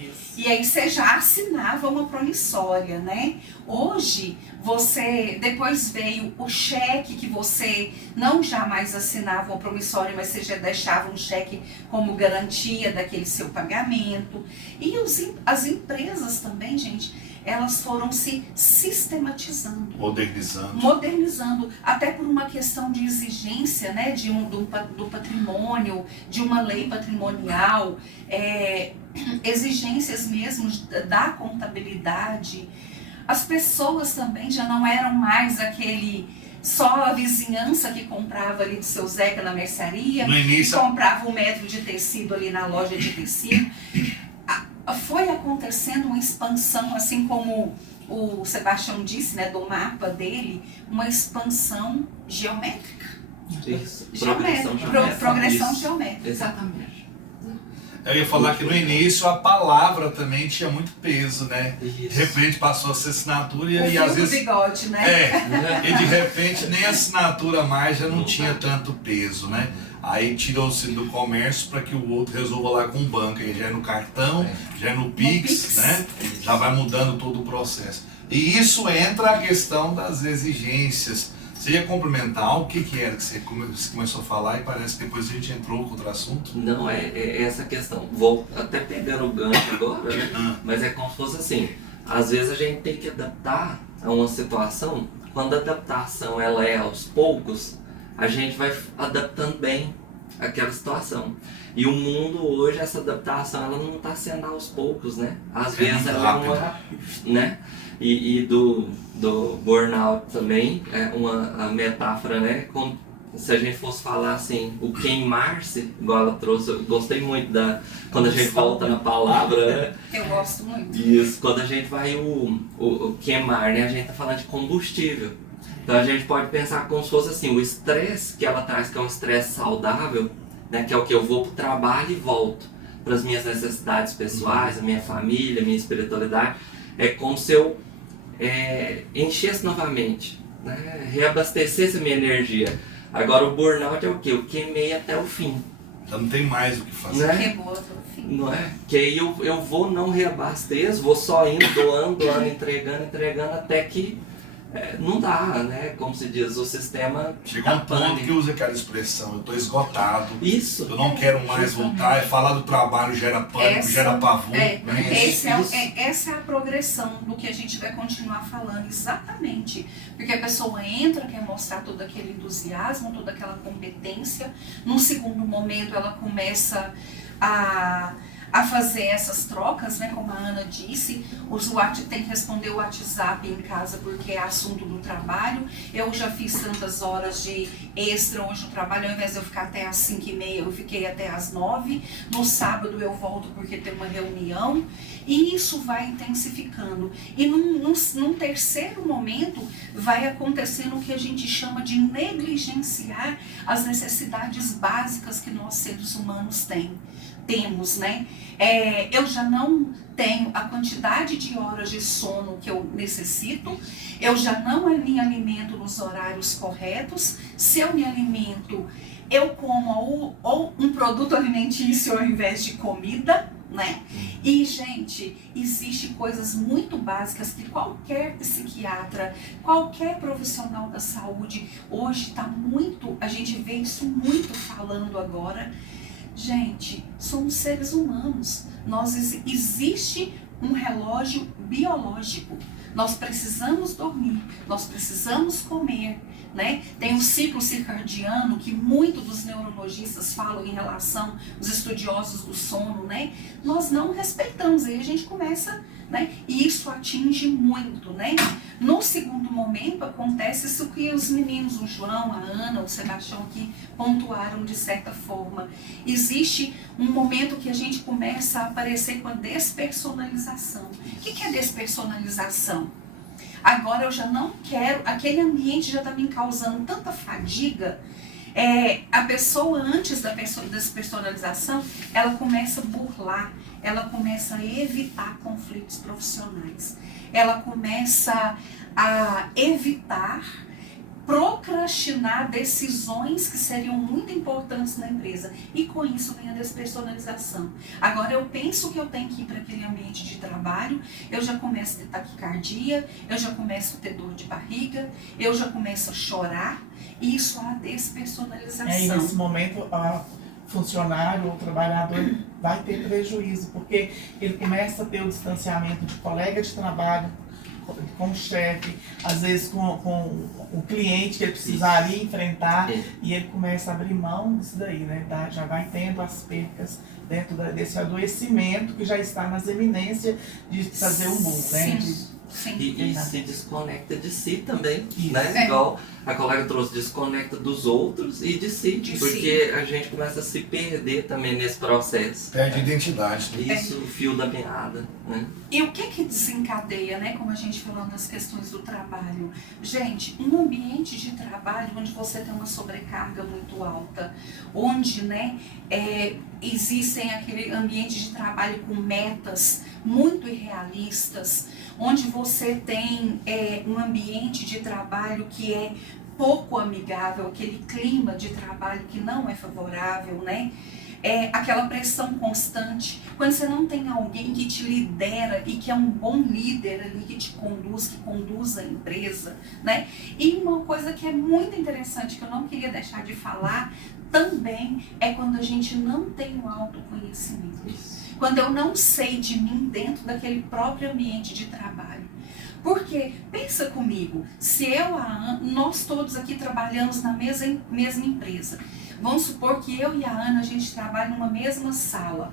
Isso. E aí você já assinava uma promissória, né? Hoje, depois veio o cheque, que você não jamais assinava uma promissória, mas você já deixava um cheque como garantia daquele seu pagamento. E as empresas também, gente, elas foram se sistematizando. Modernizando, até por uma questão de exigência, né, do patrimônio, de uma lei patrimonial, exigências mesmo da contabilidade. As pessoas também já não eram mais só a vizinhança que comprava ali do seu Zeca na mercearia, que comprava 1 metro de tecido ali na loja de tecido. Foi acontecendo uma expansão, assim como o Sebastião disse, né, do mapa dele, uma expansão geométrica. Isso. Progressão geométrica. Exatamente. Eu ia falar que no início a palavra também tinha muito peso, né? Isso. De repente passou a ser assinatura e às vezes... bigode, né? E de repente nem a assinatura mais já não tinha tanto peso, né? Aí tirou-se do comércio para que o outro resolva lá com o banco. Aí já é no cartão, já é no Pix, né? Já vai mudando todo o processo. E isso entra a questão das exigências. Você ia complementar o que era que você começou a falar e parece que depois a gente entrou com outro assunto? Não, é essa questão. Vou até pegar o gancho agora, né? Mas é como se fosse assim. Às vezes a gente tem que adaptar a uma situação. Quando a adaptação ela é aos poucos, a gente vai adaptando bem aquela situação. E o mundo hoje, essa adaptação, ela não está sendo aos poucos, né? Às vezes ela é uma... né? E do burnout também, é uma metáfora, né? Como se a gente fosse falar assim, o queimar-se, igual ela trouxe, eu gostei muito quando a gente volta na palavra, né? Eu gosto muito. Isso, quando a gente vai o queimar, né? A gente tá falando de combustível. Então a gente pode pensar como se fosse assim, o estresse que ela traz, que é um estresse saudável, né? Que é o que eu vou pro trabalho e volto para as minhas necessidades pessoais, a minha família, a minha espiritualidade. É como se eu enchesse novamente, né? Reabastecesse a minha energia. Agora o burnout é o quê? Eu queimei até o fim. Já não tem mais o que fazer. Né? Queimou até o fim. Não é? Que aí eu vou não reabasteço, vou só indo, doando, entregando até que não dá, né? Como se diz, o sistema... Chega um ponto que usa aquela expressão, eu estou esgotado. Isso. Eu não quero mais voltar. Falar do trabalho gera pânico, gera pavor. Essa é a progressão do que a gente vai continuar falando, exatamente. Porque a pessoa entra, quer mostrar todo aquele entusiasmo, toda aquela competência. Num segundo momento ela começa a fazer essas trocas, né? Como a Ana disse, tem que responder o WhatsApp em casa porque é assunto do trabalho. Eu já fiz tantas horas de extra hoje no trabalho, ao invés de eu ficar até às 5h30, eu fiquei até às 9h. No sábado eu volto porque tem uma reunião. E isso vai intensificando. E num terceiro momento vai acontecendo o que a gente chama de negligenciar as necessidades básicas que nós seres humanos temos, né? Eu já não tenho a quantidade de horas de sono que eu necessito, eu já não me alimento nos horários corretos. Se eu me alimento, eu como ou um produto alimentício ao invés de comida, né? E, gente, existe coisas muito básicas que qualquer psiquiatra, qualquer profissional da saúde hoje a gente vê isso muito falando agora. Gente, somos seres humanos. Existe um relógio biológico. Nós precisamos dormir, nós precisamos comer, né? Tem um ciclo circadiano que muitos dos neurologistas falam em relação aos estudiosos do sono, né? Nós não respeitamos, aí a gente começa, né? E isso atinge muito, né? No segundo momento acontece isso que os meninos, o João, a Ana, o Sebastião aqui pontuaram de certa forma. Existe um momento que a gente começa a aparecer com a despersonalização. O que é despersonalização? Agora eu já não quero, aquele ambiente já está me causando tanta fadiga. A pessoa, antes da despersonalização, ela começa a burlar, ela começa a evitar conflitos profissionais, ela começa a evitar procrastinar decisões que seriam muito importantes na empresa. E com isso vem a despersonalização. Agora eu penso que eu tenho que ir para aquele ambiente de trabalho, eu já começo a ter taquicardia, eu já começo a ter dor de barriga, eu já começo a chorar. Isso é a despersonalização. E nesse momento a funcionário ou trabalhador vai ter prejuízo, porque ele começa a ter o distanciamento de colega de trabalho, com o chefe, às vezes com o cliente que ele precisaria enfrentar, e ele começa a abrir mão disso daí, né? Já vai tendo as percas dentro desse adoecimento que já está nas eminências de fazer um boom, né? Sim. E se desconecta de si também, Isso. né? Igual a colega trouxe, desconecta dos outros e de si, porque a gente começa a se perder também nesse processo. Perde identidade. Isso, o fio da meada, né? E o que desencadeia, né? Como a gente falando das questões do trabalho. Gente, um ambiente de trabalho onde você tem uma sobrecarga muito alta, onde, né, existem aquele ambiente de trabalho com metas muito irrealistas, onde você tem um ambiente de trabalho que é pouco amigável, aquele clima de trabalho que não é favorável, né? Aquela pressão constante, quando você não tem alguém que te lidera e que é um bom líder ali, que te conduz, que conduz a empresa, né? E uma coisa que é muito interessante, que eu não queria deixar de falar, também é quando a gente não tem um autoconhecimento. Quando eu não sei de mim dentro daquele próprio ambiente de trabalho. Porque, pensa comigo, se nós todos aqui trabalhamos na mesma empresa, vamos supor que eu e a Ana, a gente trabalha numa mesma sala,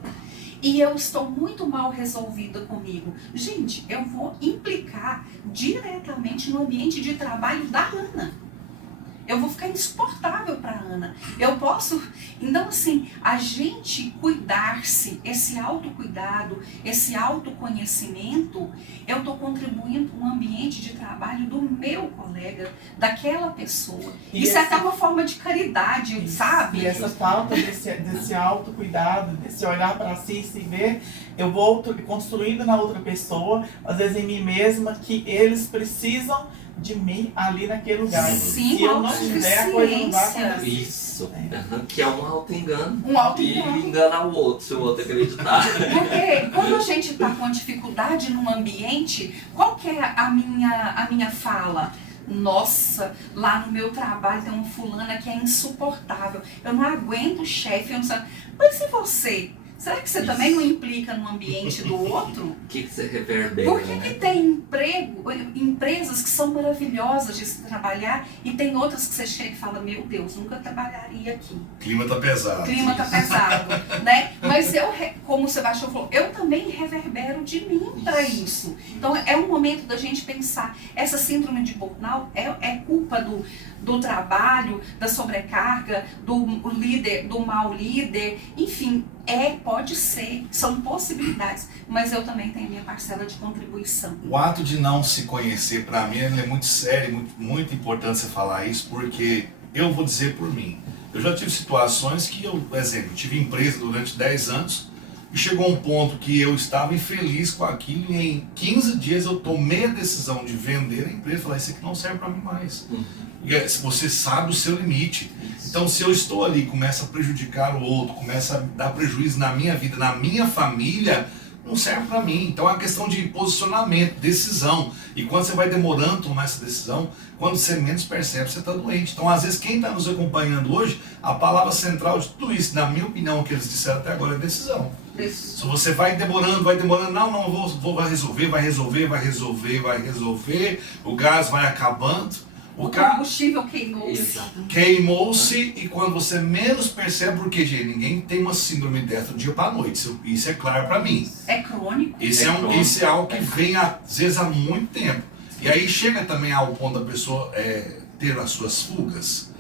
e eu estou muito mal resolvida comigo. Gente, eu vou implicar diretamente no ambiente de trabalho da Ana. Eu vou ficar insuportável para a Ana. Eu posso... Então, assim, a gente cuidar-se, esse autocuidado, esse autoconhecimento, eu estou contribuindo para um ambiente de trabalho do meu colega, daquela pessoa. Isso é até uma forma de caridade, sabe? E essa falta desse autocuidado, desse olhar para si e se ver, eu vou construindo na outra pessoa, às vezes em mim mesma, que eles precisam de mim ali naquele lugar. Sim, se eu não tiver, a coisa não vai acontecer. Isso, que é um auto-engano. Um auto-engano. E enganar o outro, se o outro acreditar. Porque quando a gente está com dificuldade num ambiente, qual que é a minha fala? Nossa, lá no meu trabalho tem uma fulana que é insuportável. Eu não aguento o chefe, eu não sei. Mas e você? Será que você também não implica no ambiente do outro? O que você reverbera? Por que tem empresas que são maravilhosas de se trabalhar e tem outras que você chega e fala, meu Deus, nunca trabalharia aqui. O clima tá pesado. O clima tá pesado, né? Mas eu, como o Sebastião falou, eu também reverbero de mim para isso. Então é um momento da gente pensar, essa síndrome de burnout é culpa do trabalho, da sobrecarga, do líder, do mau líder, enfim, pode ser, são possibilidades, mas eu também tenho a minha parcela de contribuição. O ato de não se conhecer, para mim, ele é muito sério, muito, muito importante você falar isso, porque eu vou dizer por mim. Eu já tive situações que por exemplo, tive empresa durante 10 anos e chegou um ponto que eu estava infeliz com aquilo e em 15 dias eu tomei a decisão de vender a empresa e falar, isso aqui não serve para mim mais. Se você sabe o seu limite. Então, se eu estou ali, começa a prejudicar o outro, começa a dar prejuízo na minha vida, na minha família, não serve para mim. Então, é uma questão de posicionamento, decisão. E quando você vai demorando a tomar essa decisão, quando você menos percebe, você está doente. Então, às vezes, quem está nos acompanhando hoje, a palavra central de tudo isso, na minha opinião, o que eles disseram até agora, é decisão. Se você vai demorando, vai resolver, o gás vai acabando. O combustível queimou-se. E quando você menos percebe, porque, gente, ninguém tem uma síndrome dessa do dia para a noite. Isso é claro para mim. É crônico. Isso é algo que vem, às vezes, há muito tempo. E aí chega também ao ponto da pessoa ter as suas fugas.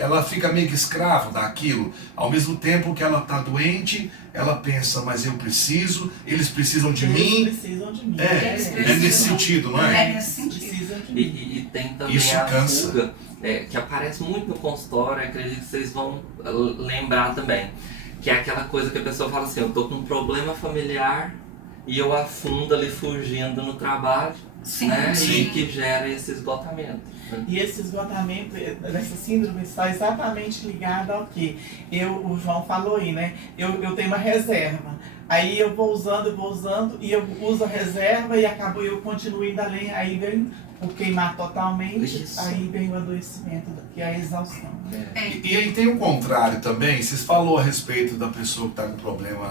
Ela fica meio que escrava daquilo. Ao mesmo tempo que ela está doente, ela pensa, mas eu preciso, eles precisam de mim. Eles precisam de mim. É nesse sentido, não é? É nesse sentido. E tem também Isso a cansa. fuga, que aparece muito no consultório, acredito que vocês vão lembrar também. Que é aquela coisa que a pessoa fala assim, eu tô com um problema familiar e eu afundo ali fugindo no trabalho, Sim, né? sim. E que gera esse esgotamento. E esse esgotamento dessa síndrome está exatamente ligado ao que o João falou aí, né? Eu tenho uma reserva. Aí eu vou usando, e eu uso a reserva e acabou, eu continuo indo além, aí vem o queimar totalmente, Isso. aí vem o adoecimento, que é a exaustão. E aí tem o contrário também. Vocês falou a respeito da pessoa que está com problema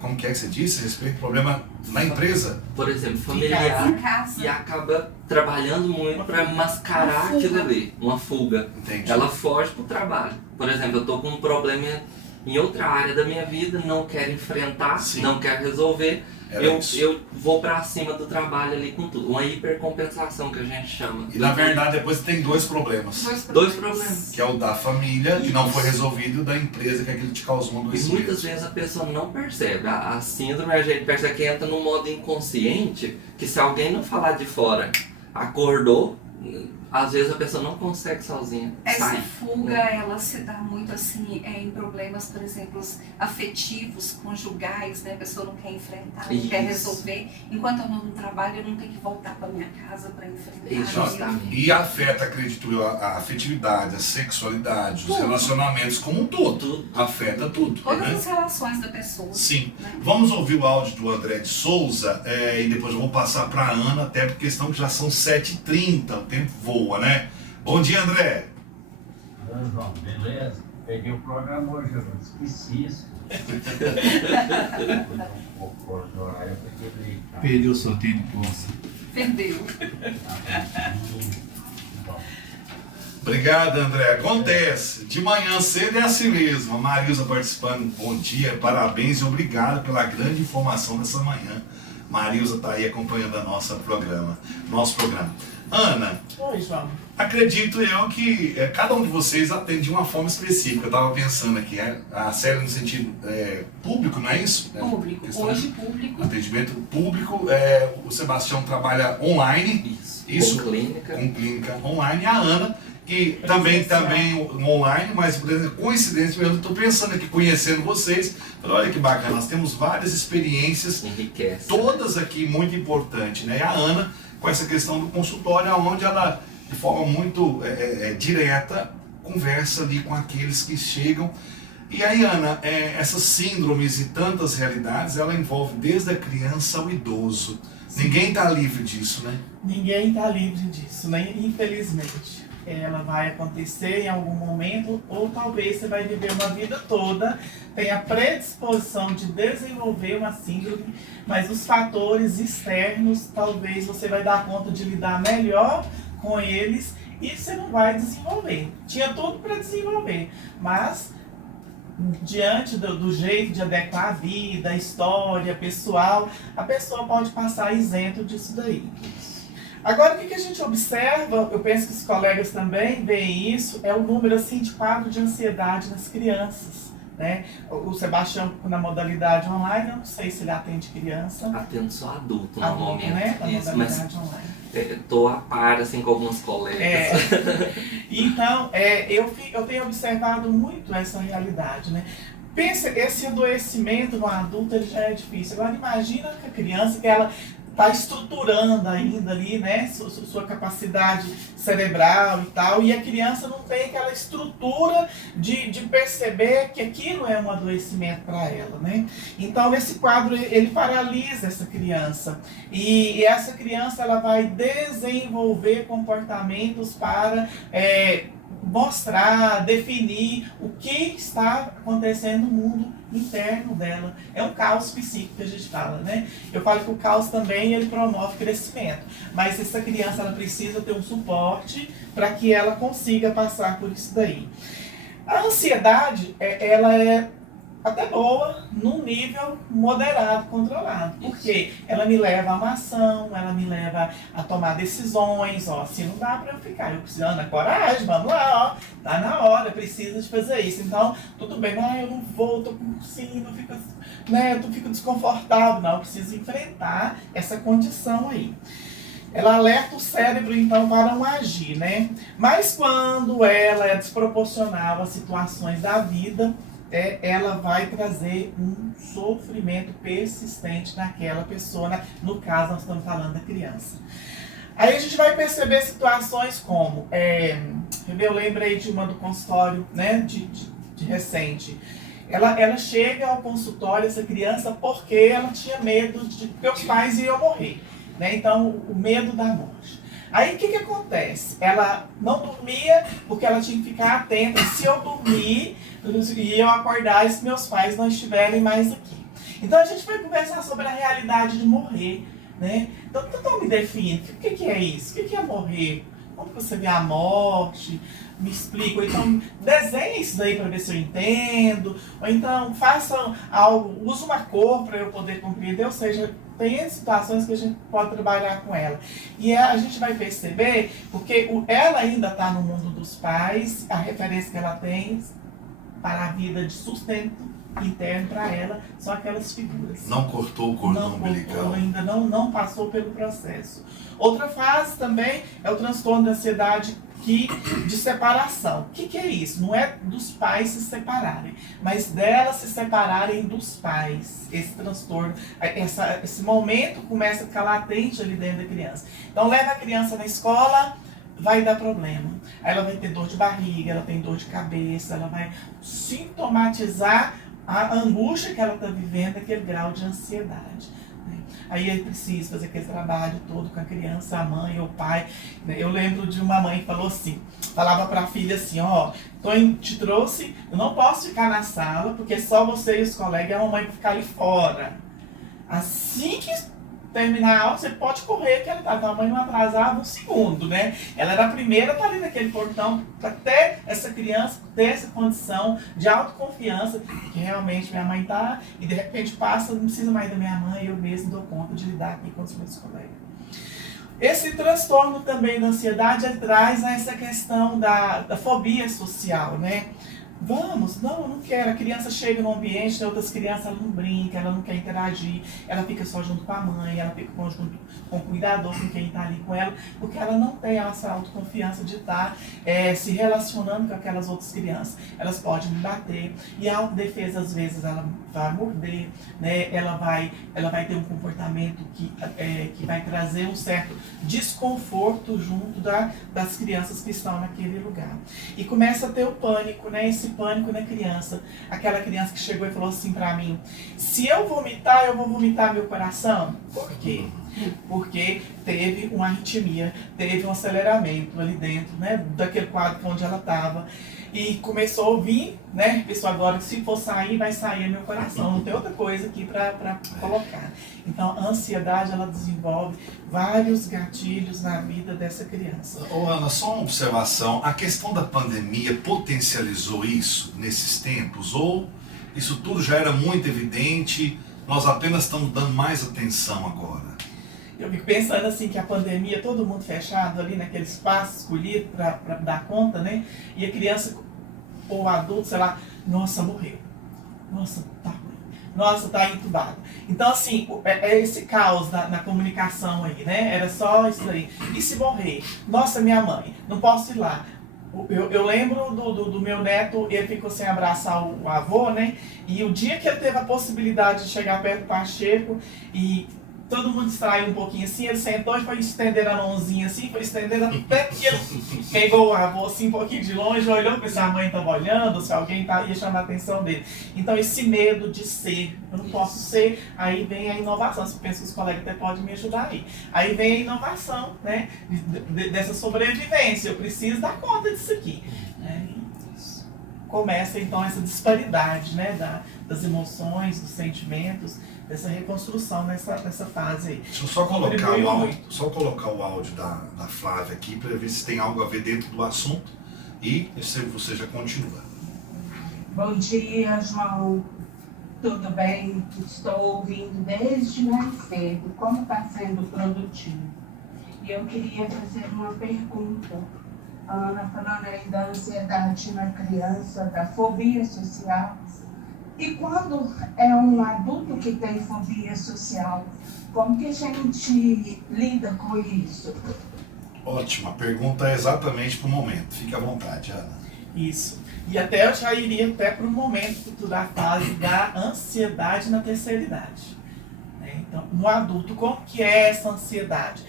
como que você disse? A respeito do problema na empresa? Por exemplo, Em familiar, casa. e acaba trabalhando muito para mascarar aquilo ali, uma fuga. Entendi. Ela foge pro trabalho. Por exemplo, eu tô com um problema em outra área da minha vida, não quero enfrentar, Sim. não quero resolver, Era isso. eu vou para cima do trabalho ali com tudo. Uma hipercompensação que a gente chama. E na verdade depois tem dois problemas. Dois problemas. Que é o da família, que não foi resolvido, e o da empresa, que é aquele que te causou um E adoecimento. muitas vezes a pessoa não percebe. A síndrome, a gente percebe que entra num modo inconsciente, que se alguém não falar de fora, acordou, às vezes a pessoa não consegue sozinha. Essa Sai. fuga, ela se dá muito assim em problemas, por exemplo, afetivos, conjugais, né? A pessoa não quer enfrentar, não quer Isso. resolver. Enquanto eu não trabalho, eu não tenho que voltar para minha casa para enfrentar. Isso, aquilo. justamente. E afeta, acredito eu, a afetividade, a sexualidade, os Tudo. relacionamentos como um todo. Tudo. Afeta tudo. Todas Né? as relações da pessoa. Sim. Né? Vamos ouvir o áudio do André de Souza e depois eu vou passar para a Ana, até porque questão que já são 7h30, o tempo voa, né? Bom dia, André. Oi, João, beleza? Peguei o programa hoje, eu esqueci isso. Um pouco fora do horário, eu peguei. Perdeu seu tempo, moça. Perdeu. Bom, Obrigado, André. Acontece. De manhã cedo é assim mesmo. A Marilza participando. Bom dia, parabéns e obrigado pela grande informação dessa manhã. Marilza está aí acompanhando nosso programa. Ana, Oi, João. acredito eu que cada um de vocês atende de uma forma específica. Eu estava pensando aqui, a série no sentido público, não é isso? Público. Questão Hoje, de público. atendimento público. O Sebastião trabalha online. Isso. Com clínica. Com clínica online. E a Ana, que também online, mas por exemplo, coincidência, eu estou pensando aqui, conhecendo vocês, falei, olha que bacana, nós temos várias experiências, Enriquece. todas aqui muito importantes, né? E a Ana, com essa questão do consultório, onde ela, de forma muito direta, conversa ali com aqueles que chegam. E aí, Ana, essas síndromes e tantas realidades, ela envolve desde a criança ao idoso. Ninguém está livre disso, né? Ninguém está livre disso, né? Infelizmente. Ela vai acontecer em algum momento, ou talvez você vai viver uma vida toda, tem a predisposição de desenvolver uma síndrome, mas os fatores externos, talvez você vai dar conta de lidar melhor com eles e você não vai desenvolver. Tinha tudo para desenvolver, mas diante do jeito de adequar a vida, a história pessoal, a pessoa pode passar isento disso daí. Agora, o que a gente observa, eu penso que os colegas também veem isso, é o número assim, de quadro de ansiedade nas crianças. Né? O Sebastião, na modalidade online, eu não sei se ele atende criança. Atendo só adulto no Adulto, momento. né? Na Isso, modalidade mas online. tô a par assim com alguns colegas. Então, eu tenho observado muito essa realidade, né? Pensa, esse adoecimento no adulto ele já é difícil. Agora imagina que a criança, que ela está estruturando ainda ali, né, sua capacidade cerebral e tal, e a criança não tem aquela estrutura de perceber que aquilo é um adoecimento para ela, né? Então, esse quadro, ele paralisa essa criança, e essa criança, ela vai desenvolver comportamentos para mostrar, definir o que está acontecendo no mundo interno dela. É um caos psíquico que a gente fala, né? Eu falo que o caos também ele promove crescimento, mas essa criança ela precisa ter um suporte para que ela consiga passar por isso daí. A ansiedade, ela é até boa, num nível moderado, controlado. Porque ela me leva a uma ação, ela me leva a tomar decisões, ó, assim não dá pra eu ficar, eu preciso na coragem, vamos lá, ó, tá na hora, eu preciso de fazer isso. Então, tudo bem, eu não vou, tô com sim, não fico, né, eu fico desconfortável, não, eu preciso enfrentar essa condição aí. Ela alerta o cérebro, então, para um agir, né? Mas quando ela é desproporcional às situações da vida, ela vai trazer um sofrimento persistente naquela pessoa. No caso, nós estamos falando da criança. Aí a gente vai perceber situações como, eu lembrei de uma do consultório, né, de recente. Ela chega ao consultório, essa criança, porque ela tinha medo de que os pais iam morrer, né? Então, o medo da morte. Aí, o que acontece? Ela não dormia porque ela tinha que ficar atenta. Se eu dormir, e eu acordar, e se meus pais não estiverem mais aqui. Então, a gente vai conversar sobre a realidade de morrer, né? Então me define, o que é isso? O que é morrer? Como você vê a morte? Me explica. Ou então, desenhe isso daí para ver se eu entendo. Ou então, faça algo, use uma cor para eu poder compreender. Ou seja, tem situações que a gente pode trabalhar com ela. E a gente vai perceber, porque ela ainda está no mundo dos pais, a referência que ela tem para a vida de sustento interno para ela são aquelas figuras. Não cortou o cordão umbilical. Ainda não passou pelo processo. Outra fase também é o transtorno da ansiedade de separação. O que é isso? Não é dos pais se separarem, mas delas se separarem dos pais. Esse transtorno, esse momento começa a ficar latente ali dentro da criança. Então leva a criança na escola, vai dar problema. Aí ela vai ter dor de barriga, ela tem dor de cabeça, ela vai sintomatizar a angústia que ela está vivendo, aquele grau de ansiedade. Aí ele precisa fazer aquele trabalho todo com a criança, a mãe ou o pai. Eu lembro de uma mãe que falou assim, falava para a filha assim, te trouxe, eu não posso ficar na sala, porque só você e os colegas e a mamãe vai ficar ali fora. Assim que terminar a aula, você pode correr, que a mãe não atrasava um segundo, né? Ela era a primeira a estar ali naquele portão, para ter essa criança, ter essa condição de autoconfiança, que realmente minha mãe tá, e de repente passa, não precisa mais da minha mãe, eu mesmo dou conta de lidar aqui com os meus colegas. Esse transtorno também da ansiedade traz essa questão da fobia social, né? Vamos, não, eu não quero. A criança chega no ambiente, tem outras crianças, ela não brinca, ela não quer interagir, ela fica só junto com a mãe, ela fica junto com o cuidador, com quem está ali com ela, porque ela não tem essa autoconfiança de estar se relacionando com aquelas outras crianças. Elas podem me bater, e a autodefesa, às vezes, ela vai morder, né? Ela vai ter um comportamento que vai trazer um certo desconforto junto das crianças que estão naquele lugar. E começa a ter o pânico, né? Esse pânico na criança. Aquela criança que chegou e falou assim pra mim, se eu vomitar, eu vou vomitar meu coração. Por quê? Porque teve uma arritmia, teve um aceleramento ali dentro, né, daquele quadro onde ela estava. E começou a ouvir, né, pessoal, agora que se for sair, vai sair meu coração, não tem outra coisa aqui para colocar. Então, a ansiedade, ela desenvolve vários gatilhos na vida dessa criança. Ana, só uma observação, a questão da pandemia potencializou isso nesses tempos? Ou isso tudo já era muito evidente, nós apenas estamos dando mais atenção agora? Eu fico pensando assim, que a pandemia, todo mundo fechado ali naquele espaço escolhido para dar conta, né? E a criança ou o adulto, sei lá, nossa, morreu. Nossa, tá ruim. Nossa, tá entubado. Então, assim, é esse caos na comunicação aí, né? Era só isso aí. E se morrer? Nossa, minha mãe, não posso ir lá. Eu lembro do meu neto, ele ficou sem abraçar o avô, né? E o dia que ele teve a possibilidade de chegar perto do Pacheco e todo mundo distraiu um pouquinho assim, ele sentou e foi estender a mãozinha assim, foi estender até que ele pegou o avô assim um pouquinho de longe, olhou para se a mãe estava olhando, se alguém ia chamar a atenção dele. Então esse medo de ser, eu não posso ser, aí vem a inovação, você pensa que os colegas até podem me ajudar aí. Aí vem a inovação, né, dessa sobrevivência, eu preciso dar conta disso aqui. Né? Começa então essa disparidade, né, das emoções, dos sentimentos, dessa reconstrução nessa fase aí. Deixa eu só colocar o áudio da Flávia aqui para ver se tem algo a ver dentro do assunto e você já continua. Bom dia, João. Tudo bem? Estou ouvindo desde mais cedo como está sendo produtivo. E eu queria fazer uma pergunta. A Ana falando aí da ansiedade na criança, da fobia social. E quando é um adulto que tem fobia social, como que a gente lida com isso? Ótima, a pergunta é exatamente para o momento. Fique à vontade, Ana. Isso. E até eu já iria até para o momento da fase da ansiedade na terceira idade. Né? Então, no adulto, como que é essa ansiedade?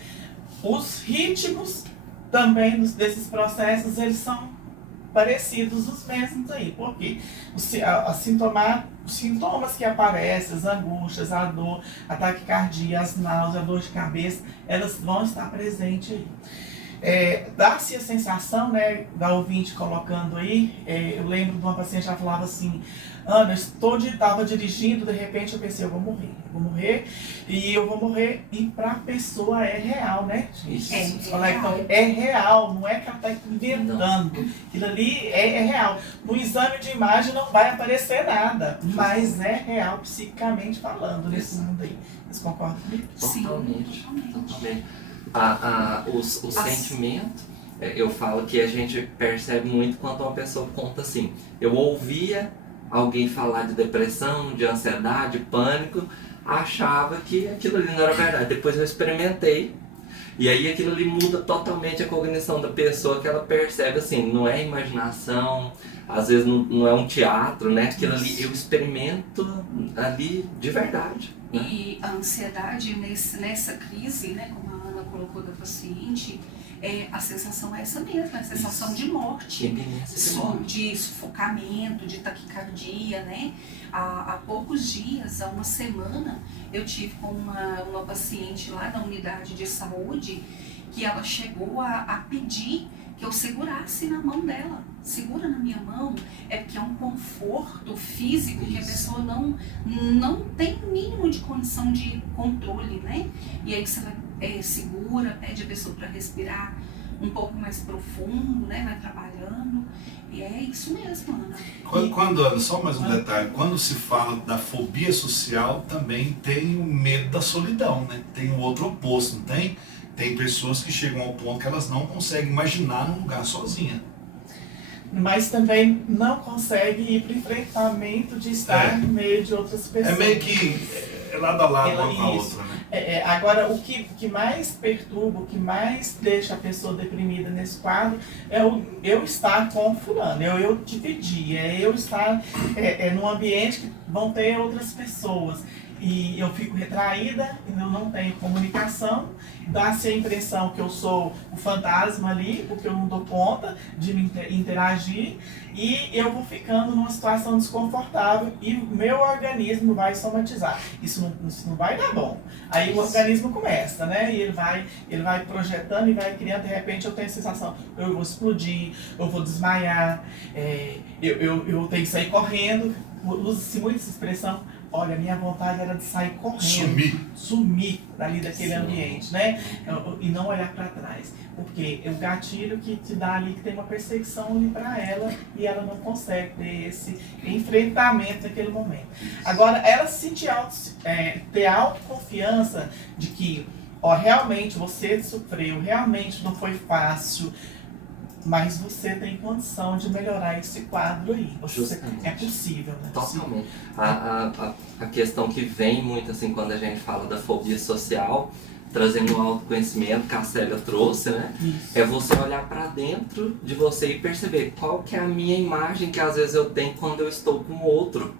Os ritmos também desses processos, eles são parecidos os mesmos aí, porque os sintomas que aparecem, as angústias, a dor, a taquicardia, as náuseas, a dor de cabeça, elas vão estar presentes aí. Dá-se a sensação, né, da ouvinte colocando aí, eu lembro de uma paciente que já falava assim, Ana, eu estava dirigindo, de repente eu pensei, eu vou morrer, e eu vou morrer, e para a pessoa é real, né? É real, não é que ela está inventando, aquilo ali é real. No exame de imagem não vai aparecer nada, mas é real psiquicamente falando nesse mundo aí. Vocês concordam comigo? Totalmente. O sentimento, eu falo que a gente percebe muito quando uma pessoa conta assim, eu ouvia alguém falar de depressão, de ansiedade, pânico, achava que aquilo ali não era verdade. Depois eu experimentei, e aí aquilo ali muda totalmente a cognição da pessoa, que ela percebe assim, não é imaginação, às vezes não é um teatro, né? Aquilo ali eu experimento ali de verdade. Né? E a ansiedade nessa crise, né, como a Ana colocou da paciente, a sensação é essa mesma, a sensação de morte, de sufocamento, de taquicardia, né? Há poucos dias, há uma semana, eu tive com uma paciente lá da unidade de saúde que ela chegou a pedir que eu segurasse na mão dela. Segura na minha mão, porque é um conforto físico que a pessoa não tem o mínimo de condição de controle, né? E aí você vai segura, pede a pessoa para respirar um pouco mais profundo, né? Vai trabalhando. E é isso mesmo, Ana. Ana, só mais um detalhe, quando se fala da fobia social, também tem o medo da solidão, né? Tem o outro oposto, não tem? Tem pessoas que chegam ao ponto que elas não conseguem imaginar num lugar sozinha. Mas também não consegue ir para o enfrentamento de estar no meio de outras pessoas. É meio que lado a lado uma com a outra, né? Agora, o que mais perturba, o que mais deixa a pessoa deprimida nesse quadro é eu estar com fulano, eu dividir, eu estar num ambiente que vão ter outras pessoas. E eu fico retraída, eu não tenho comunicação, dá-se a impressão que eu sou o fantasma ali, porque eu não dou conta de me interagir, e eu vou ficando numa situação desconfortável e o meu organismo vai somatizar. Isso não vai dar bom. Aí o organismo começa, né? E ele vai projetando e vai criando, de repente eu tenho a sensação, eu vou explodir, eu vou desmaiar, eu tenho que sair correndo, usa-se muito essa expressão. Olha, minha vontade era de sair correndo, sumir dali daquele ambiente, né? E não olhar para trás. Porque é o gatilho que te dá ali que tem uma perseguição ali para ela e ela não consegue ter esse enfrentamento naquele momento. Agora, ela se sentir ter autoconfiança de que, realmente você sofreu, realmente não foi fácil, mas você tem condição de melhorar esse quadro aí. É possível, né? Totalmente. A questão que vem muito assim quando a gente fala da fobia social, trazendo um autoconhecimento que a Célia trouxe, né? Isso. É você olhar para dentro de você e perceber qual que é a minha imagem que às vezes eu tenho quando eu estou com o outro.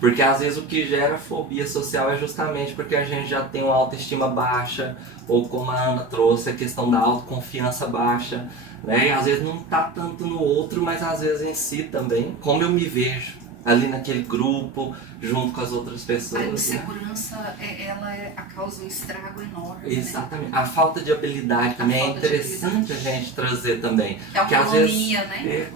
Porque às vezes o que gera fobia social é justamente porque a gente já tem uma autoestima baixa, ou como a Ana trouxe, a questão da autoconfiança baixa, né? E às vezes não tá tanto no outro, mas às vezes em si também, como eu me vejo ali naquele grupo, junto com as outras pessoas. A insegurança, ela causa um estrago enorme. Exatamente. Né? A falta de habilidade também é interessante a gente trazer também. Que a autonomia, né?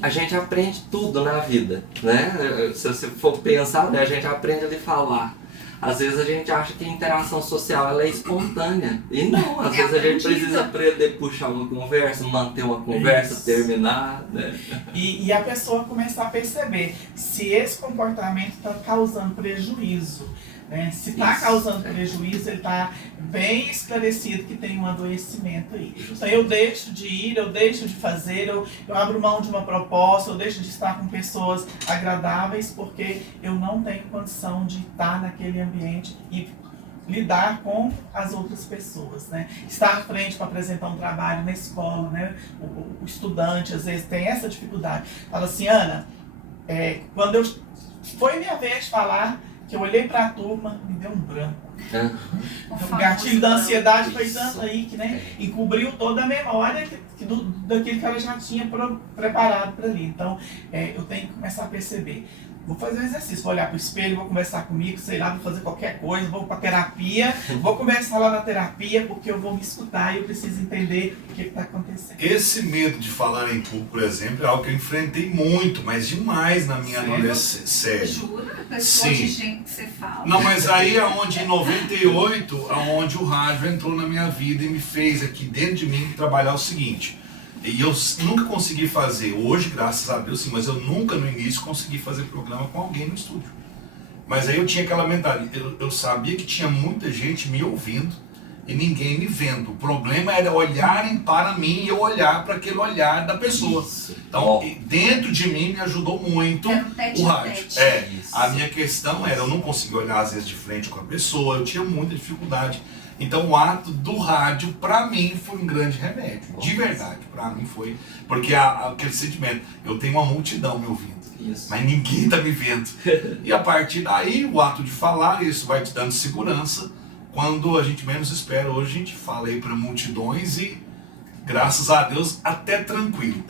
A gente aprende tudo na vida, né? Se você for pensar, né, a gente aprende a falar. Às vezes a gente acha que a interação social ela é espontânea. E não, às vezes a gente precisa aprender a puxar uma conversa, manter uma conversa, terminar, né? E a pessoa começar a perceber se esse comportamento está causando prejuízo. Né? Se está causando prejuízo, ele está bem esclarecido que tem um adoecimento aí. Então eu deixo de ir, eu deixo de fazer, eu abro mão de uma proposta, eu deixo de estar com pessoas agradáveis porque eu não tenho condição de estar naquele ambiente e lidar com as outras pessoas, né? Estar à frente para apresentar um trabalho na escola, né? O estudante às vezes tem essa dificuldade. Fala assim, Ana, quando foi minha vez de falar, que eu olhei para a turma, me deu um branco. O gatilho da ansiedade foi tanto aí que, né, encobriu toda a memória daquilo que ela já tinha preparado para ali. Então, eu tenho que começar a perceber. Vou fazer um exercício, vou olhar para o espelho, vou conversar comigo, sei lá, vou fazer qualquer coisa, vou para terapia, vou conversar lá na terapia, porque eu vou me escutar e eu preciso entender o que está acontecendo. Esse medo de falar em público, por exemplo, é algo que eu enfrentei muito, mas demais na minha adolescência. Sério. Jura? Pessoa de gente que você fala. Não, mas aí é onde em 98, aonde o rádio entrou na minha vida e me fez aqui dentro de mim trabalhar o seguinte. E eu nunca consegui fazer, hoje, graças a Deus, sim, mas eu nunca no início consegui fazer programa com alguém no estúdio. Mas aí eu tinha aquela mentalidade, eu sabia que tinha muita gente me ouvindo e ninguém me vendo. O problema era olharem para mim e eu olhar para aquele olhar da pessoa. Então, dentro de mim me ajudou muito o rádio. A minha questão era, eu não conseguia olhar às vezes de frente com a pessoa, eu tinha muita dificuldade. Então o ato do rádio, pra mim, foi um grande remédio. De verdade, pra mim foi. Porque aquele sentimento, eu tenho uma multidão me ouvindo, mas ninguém tá me vendo. E a partir daí, o ato de falar, isso vai te dando segurança. Quando a gente menos espera, hoje a gente fala aí pra multidões e, graças a Deus, até tranquilo.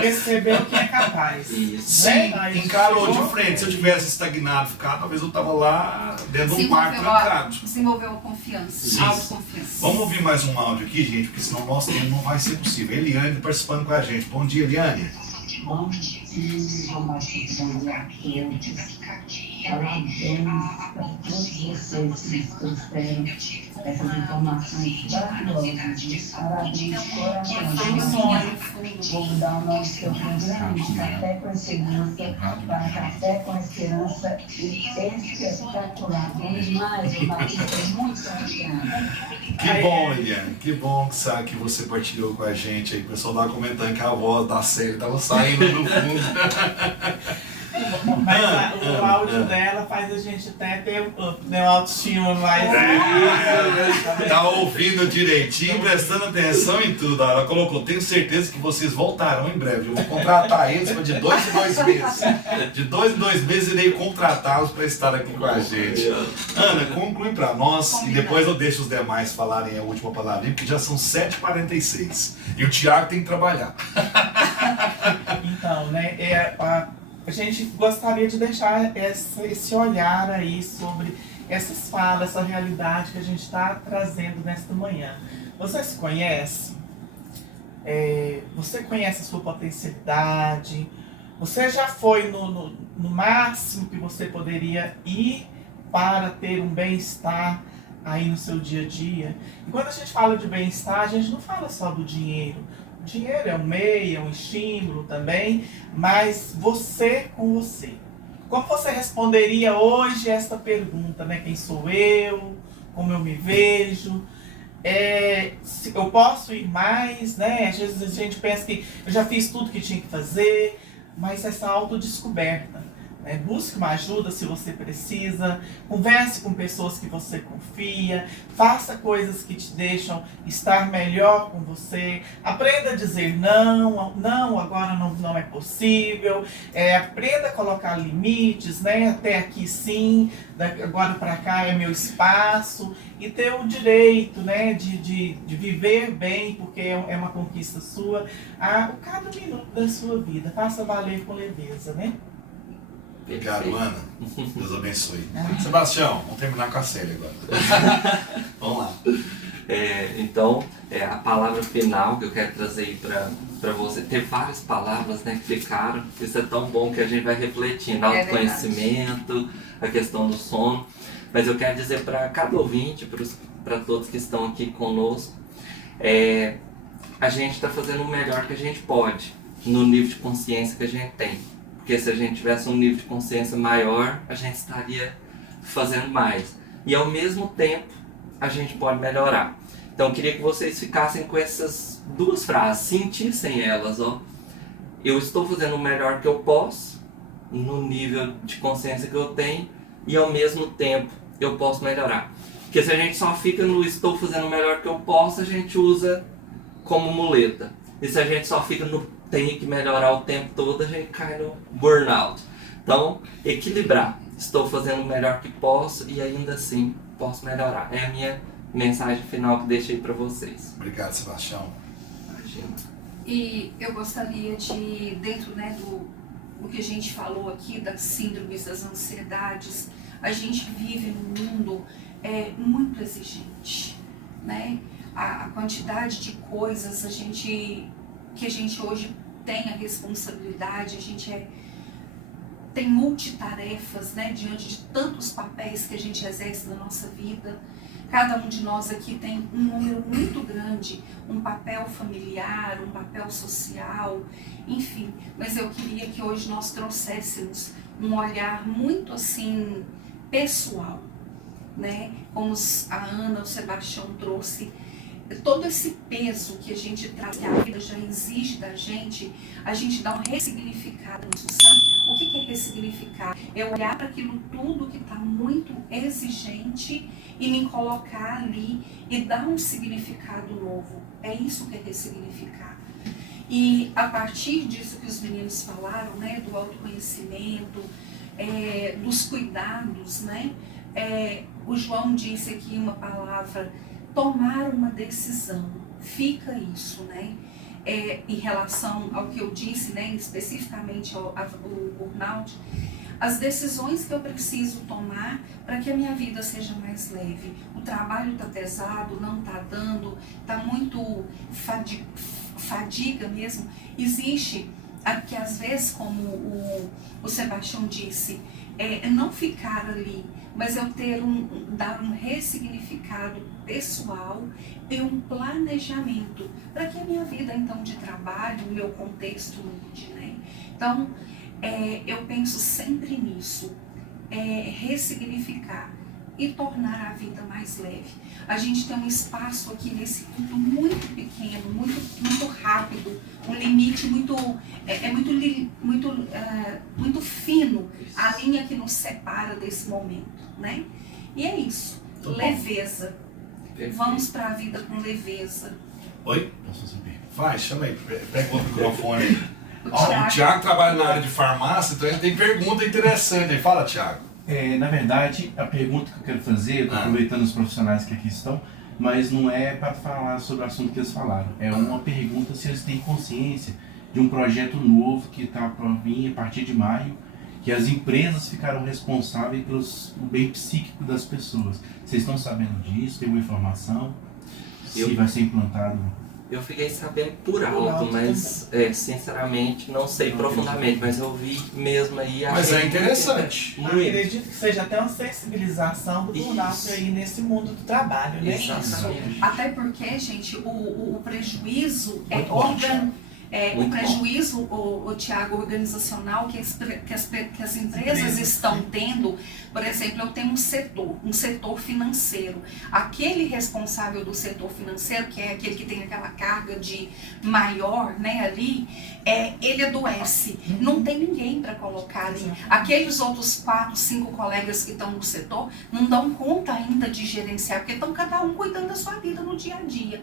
Percebeu que é capaz. Sim, encarou de frente. Se eu tivesse estagnado, talvez eu tava lá dentro de um quarto trancado. Desenvolveu a confiança, autoconfiança. Vamos ouvir mais um áudio aqui, gente, porque senão o nosso tempo não vai ser possível. Eliane participando com a gente. Bom dia, Eliane. Bom dia, nossos terapeutas. Parabéns para todos vocês que trouxeram essas informações valiosas. Parabéns, coração. Vou dar o nome do seu programa, Café com Esperança, para Café com Esperança espetacular. Bom demais, o Batista, muito obrigada. Que bom, Eliane, que bom que você partilhou com a gente aí. O pessoal estava comentando que a voz da série estava saindo do fundo. Mas o áudio dela faz a gente até ter uma autoestima mais. Tá ouvindo direitinho, prestando atenção em tudo. Ela colocou, tenho certeza que vocês voltarão em breve. Eu vou contratar eles para de 2 em 2 meses. De 2 em 2 meses irei contratá-los para estar aqui com a gente. Ana, conclui para nós e depois eu deixo os demais falarem a última palavra, porque já são 7h46 e o Thiago tem que trabalhar. Então, né, a gente gostaria de deixar esse olhar aí sobre essas falas, essa realidade que a gente está trazendo nesta manhã. Você se conhece? Você conhece a sua potencialidade? Você já foi no máximo que você poderia ir para ter um bem-estar aí no seu dia a dia? E quando a gente fala de bem-estar, a gente não fala só do dinheiro. O dinheiro é um meio, é um estímulo também, mas você com você. Como você responderia hoje esta pergunta, né? Quem sou eu? Como eu me vejo? Eu posso ir mais, né? Às vezes a gente pensa que eu já fiz tudo que tinha que fazer, mas essa autodescoberta. Busque uma ajuda se você precisa, converse com pessoas que você confia, faça coisas que te deixam estar melhor com você, aprenda a dizer não, agora não é possível, aprenda a colocar limites, né? Até aqui sim, agora para cá é meu espaço, e ter o direito, né, de viver bem, porque é uma conquista sua, a cada minuto da sua vida, faça valer com leveza, né? Obrigado, Ana. Deus abençoe. Sebastião, vamos terminar com a série agora. Vamos lá. Então, a palavra final que eu quero trazer aí para você, ter várias palavras, né, que ficaram. Isso é tão bom que a gente vai refletindo. Autoconhecimento, a questão do sono. Mas eu quero dizer para cada ouvinte, para todos que estão aqui conosco, a gente está fazendo o melhor que a gente pode, no nível de consciência que a gente tem. Porque se a gente tivesse um nível de consciência maior, a gente estaria fazendo mais. E ao mesmo tempo, a gente pode melhorar. Então eu queria que vocês ficassem com essas 2 frases, sentissem elas. Eu estou fazendo o melhor que eu posso, no nível de consciência que eu tenho, e ao mesmo tempo eu posso melhorar. Porque se a gente só fica no estou fazendo o melhor que eu posso, a gente usa como muleta. E se a gente só fica no tenho que melhorar o tempo todo, a gente cai no burnout. Então, equilibrar. Estou fazendo o melhor que posso e ainda assim posso melhorar. É a minha mensagem final que deixei para vocês. Obrigado, Sebastião. Imagina. E eu gostaria de, dentro, né, do que a gente falou aqui, das síndromes, das ansiedades, a gente vive num mundo muito exigente, né? A quantidade de coisas que a gente hoje tem a responsabilidade, a gente tem multitarefas, né, diante de tantos papéis que a gente exerce na nossa vida. Cada um de nós aqui tem um número muito grande, um papel familiar, um papel social, enfim. Mas eu queria que hoje nós trouxéssemos um olhar muito assim, pessoal, né? Como a Ana, o Sebastião trouxe, todo esse peso que a gente traz, que a vida já exige da gente, a gente dá um ressignificado nisso, sabe? O que é ressignificar? É olhar para aquilo tudo que está muito exigente e me colocar ali e dar um significado novo. É isso que é ressignificar. E a partir disso que os meninos falaram, né, do autoconhecimento, dos cuidados, né? O João disse aqui uma palavra, tomar uma decisão. Fica isso, né? Em relação ao que eu disse, né, especificamente ao burnout, as decisões que eu preciso tomar para que a minha vida seja mais leve. O trabalho está pesado, não está dando, está muito fadiga mesmo. Existe, que às vezes, como o Sebastião disse, não ficar ali, mas eu dar um ressignificado pessoal e um planejamento para que a minha vida, então, de trabalho, o meu contexto mude, né? Então, eu penso sempre nisso, ressignificar e tornar a vida mais leve. A gente tem um espaço aqui nesse mundo muito pequeno, muito rápido, um limite muito fino, a linha que nos separa desse momento, né? E é isso, leveza. Vamos para a vida com leveza. Oi? Vai, chama aí, pega o outro microfone aí. O Thiago trabalha na área de farmácia, então ele tem pergunta interessante aí. Fala, Thiago. Na verdade, a pergunta que eu quero fazer, eu estou aproveitando os profissionais que aqui estão, mas não é para falar sobre o assunto que eles falaram. É uma pergunta se eles têm consciência de um projeto novo que está para vir a partir de maio, que as empresas ficaram responsáveis pelo bem psíquico das pessoas. Vocês estão sabendo disso? Tem uma informação? Se vai ser implantado? Eu fiquei sabendo por alto, mas sinceramente não sei profundamente, mas eu vi mesmo aí. Mas é interessante. Eu acredito que seja até uma sensibilização do burnout aí nesse mundo do trabalho, né? Exatamente. Até porque, gente, o prejuízo o prejuízo, o Thiago, organizacional que as empresas estão tendo. Por exemplo, eu tenho um setor financeiro. Aquele responsável do setor financeiro, que é aquele que tem aquela carga de maior, né, ali, ele adoece. Não tem ninguém para colocar ali. Aqueles outros 4, 5 colegas que estão no setor não dão conta ainda de gerenciar, porque estão cada um cuidando da sua vida no dia a dia.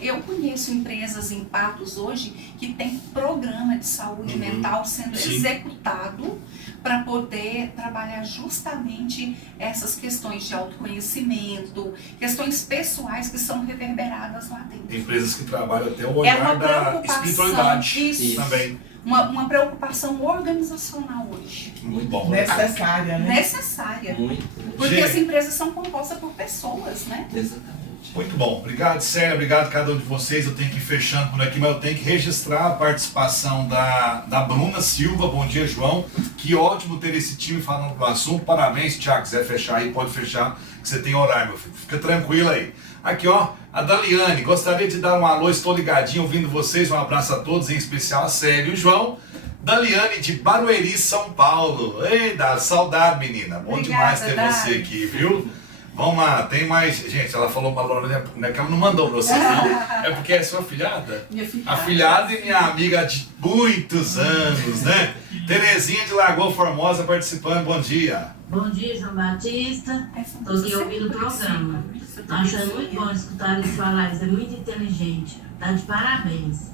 Eu conheço empresas em Patos hoje que tem programa de saúde mental sendo executado para poder trabalhar justamente essas questões de autoconhecimento, questões pessoais que são reverberadas lá dentro. Tem empresas que trabalham até o olhar da espiritualidade também. Uma preocupação organizacional hoje. Muito bom. Necessária, né? Necessária. Muito. Porque as empresas são compostas por pessoas, né? Exatamente. Muito bom. Obrigado, Célia. Obrigado a cada um de vocês. Eu tenho que ir fechando por aqui, mas eu tenho que registrar a participação da Bruna Silva. Bom dia, João. Que ótimo ter esse time falando do assunto. Parabéns, Thiago. Se quiser fechar aí, pode fechar, que você tem horário, meu filho. Fica tranquilo aí. Aqui, ó, a Daliane. Gostaria de dar um alô. Estou ligadinho ouvindo vocês. Um abraço a todos, em especial a Célia e o João. Daliane de Barueri, São Paulo. Ei, dá saudade, menina. Bom demais ter você aqui, viu? Vamos lá, tem mais. Gente, ela falou uma Lorena, né, que ela não mandou pra vocês, não. É porque é sua afilhada? Minha filhada. Afilhada e minha amiga de muitos anos, né? Terezinha de Lagoa Formosa participando, bom dia. Bom dia, João Batista. Estou aqui ouvindo o programa. Estou achando muito bom escutar eles falar, isso é muito inteligente. Está de parabéns.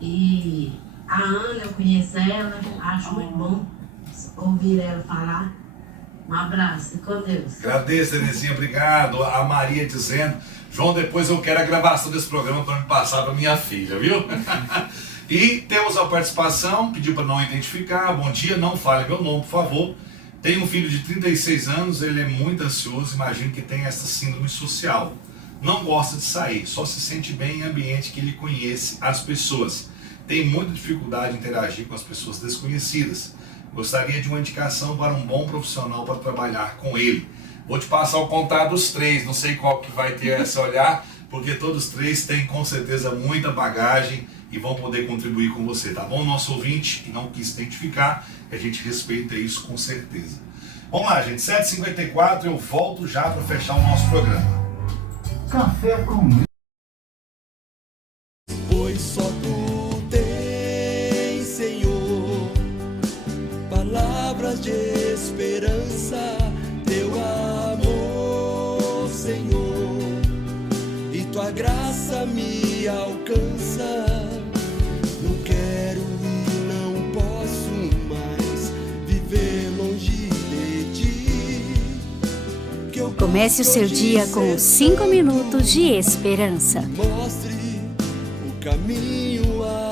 E a Ana, eu conheço ela, acho muito bom ouvir ela falar. Um abraço, com Deus. Agradeço, Terezinha, obrigado. A Maria dizendo, João, depois eu quero a gravação desse programa para me passar para minha filha, viu? E temos a participação, pediu para não identificar. Bom dia, não fale meu nome, por favor. Tenho um filho de 36 anos, ele é muito ansioso, imagino que tem essa síndrome social. Não gosta de sair, só se sente bem em ambiente que ele conhece as pessoas. Tem muita dificuldade em interagir com as pessoas desconhecidas. Gostaria de uma indicação para um bom profissional para trabalhar com ele. Vou te passar o contato dos três, não sei qual que vai ter esse olhar, porque todos os três têm com certeza muita bagagem e vão poder contribuir com você, tá bom? Nosso ouvinte que não quis identificar, a gente respeita isso com certeza. Vamos lá, gente, 7h54, eu volto já para fechar o nosso programa. Café com Pois só tu tens, Senhor, palavras de esperança, teu amor, Senhor, e tua graça me alcança. Não quero e não posso mais viver longe de ti. Que eu Comece o seu dia com 5 minutos de esperança. mostre o caminho a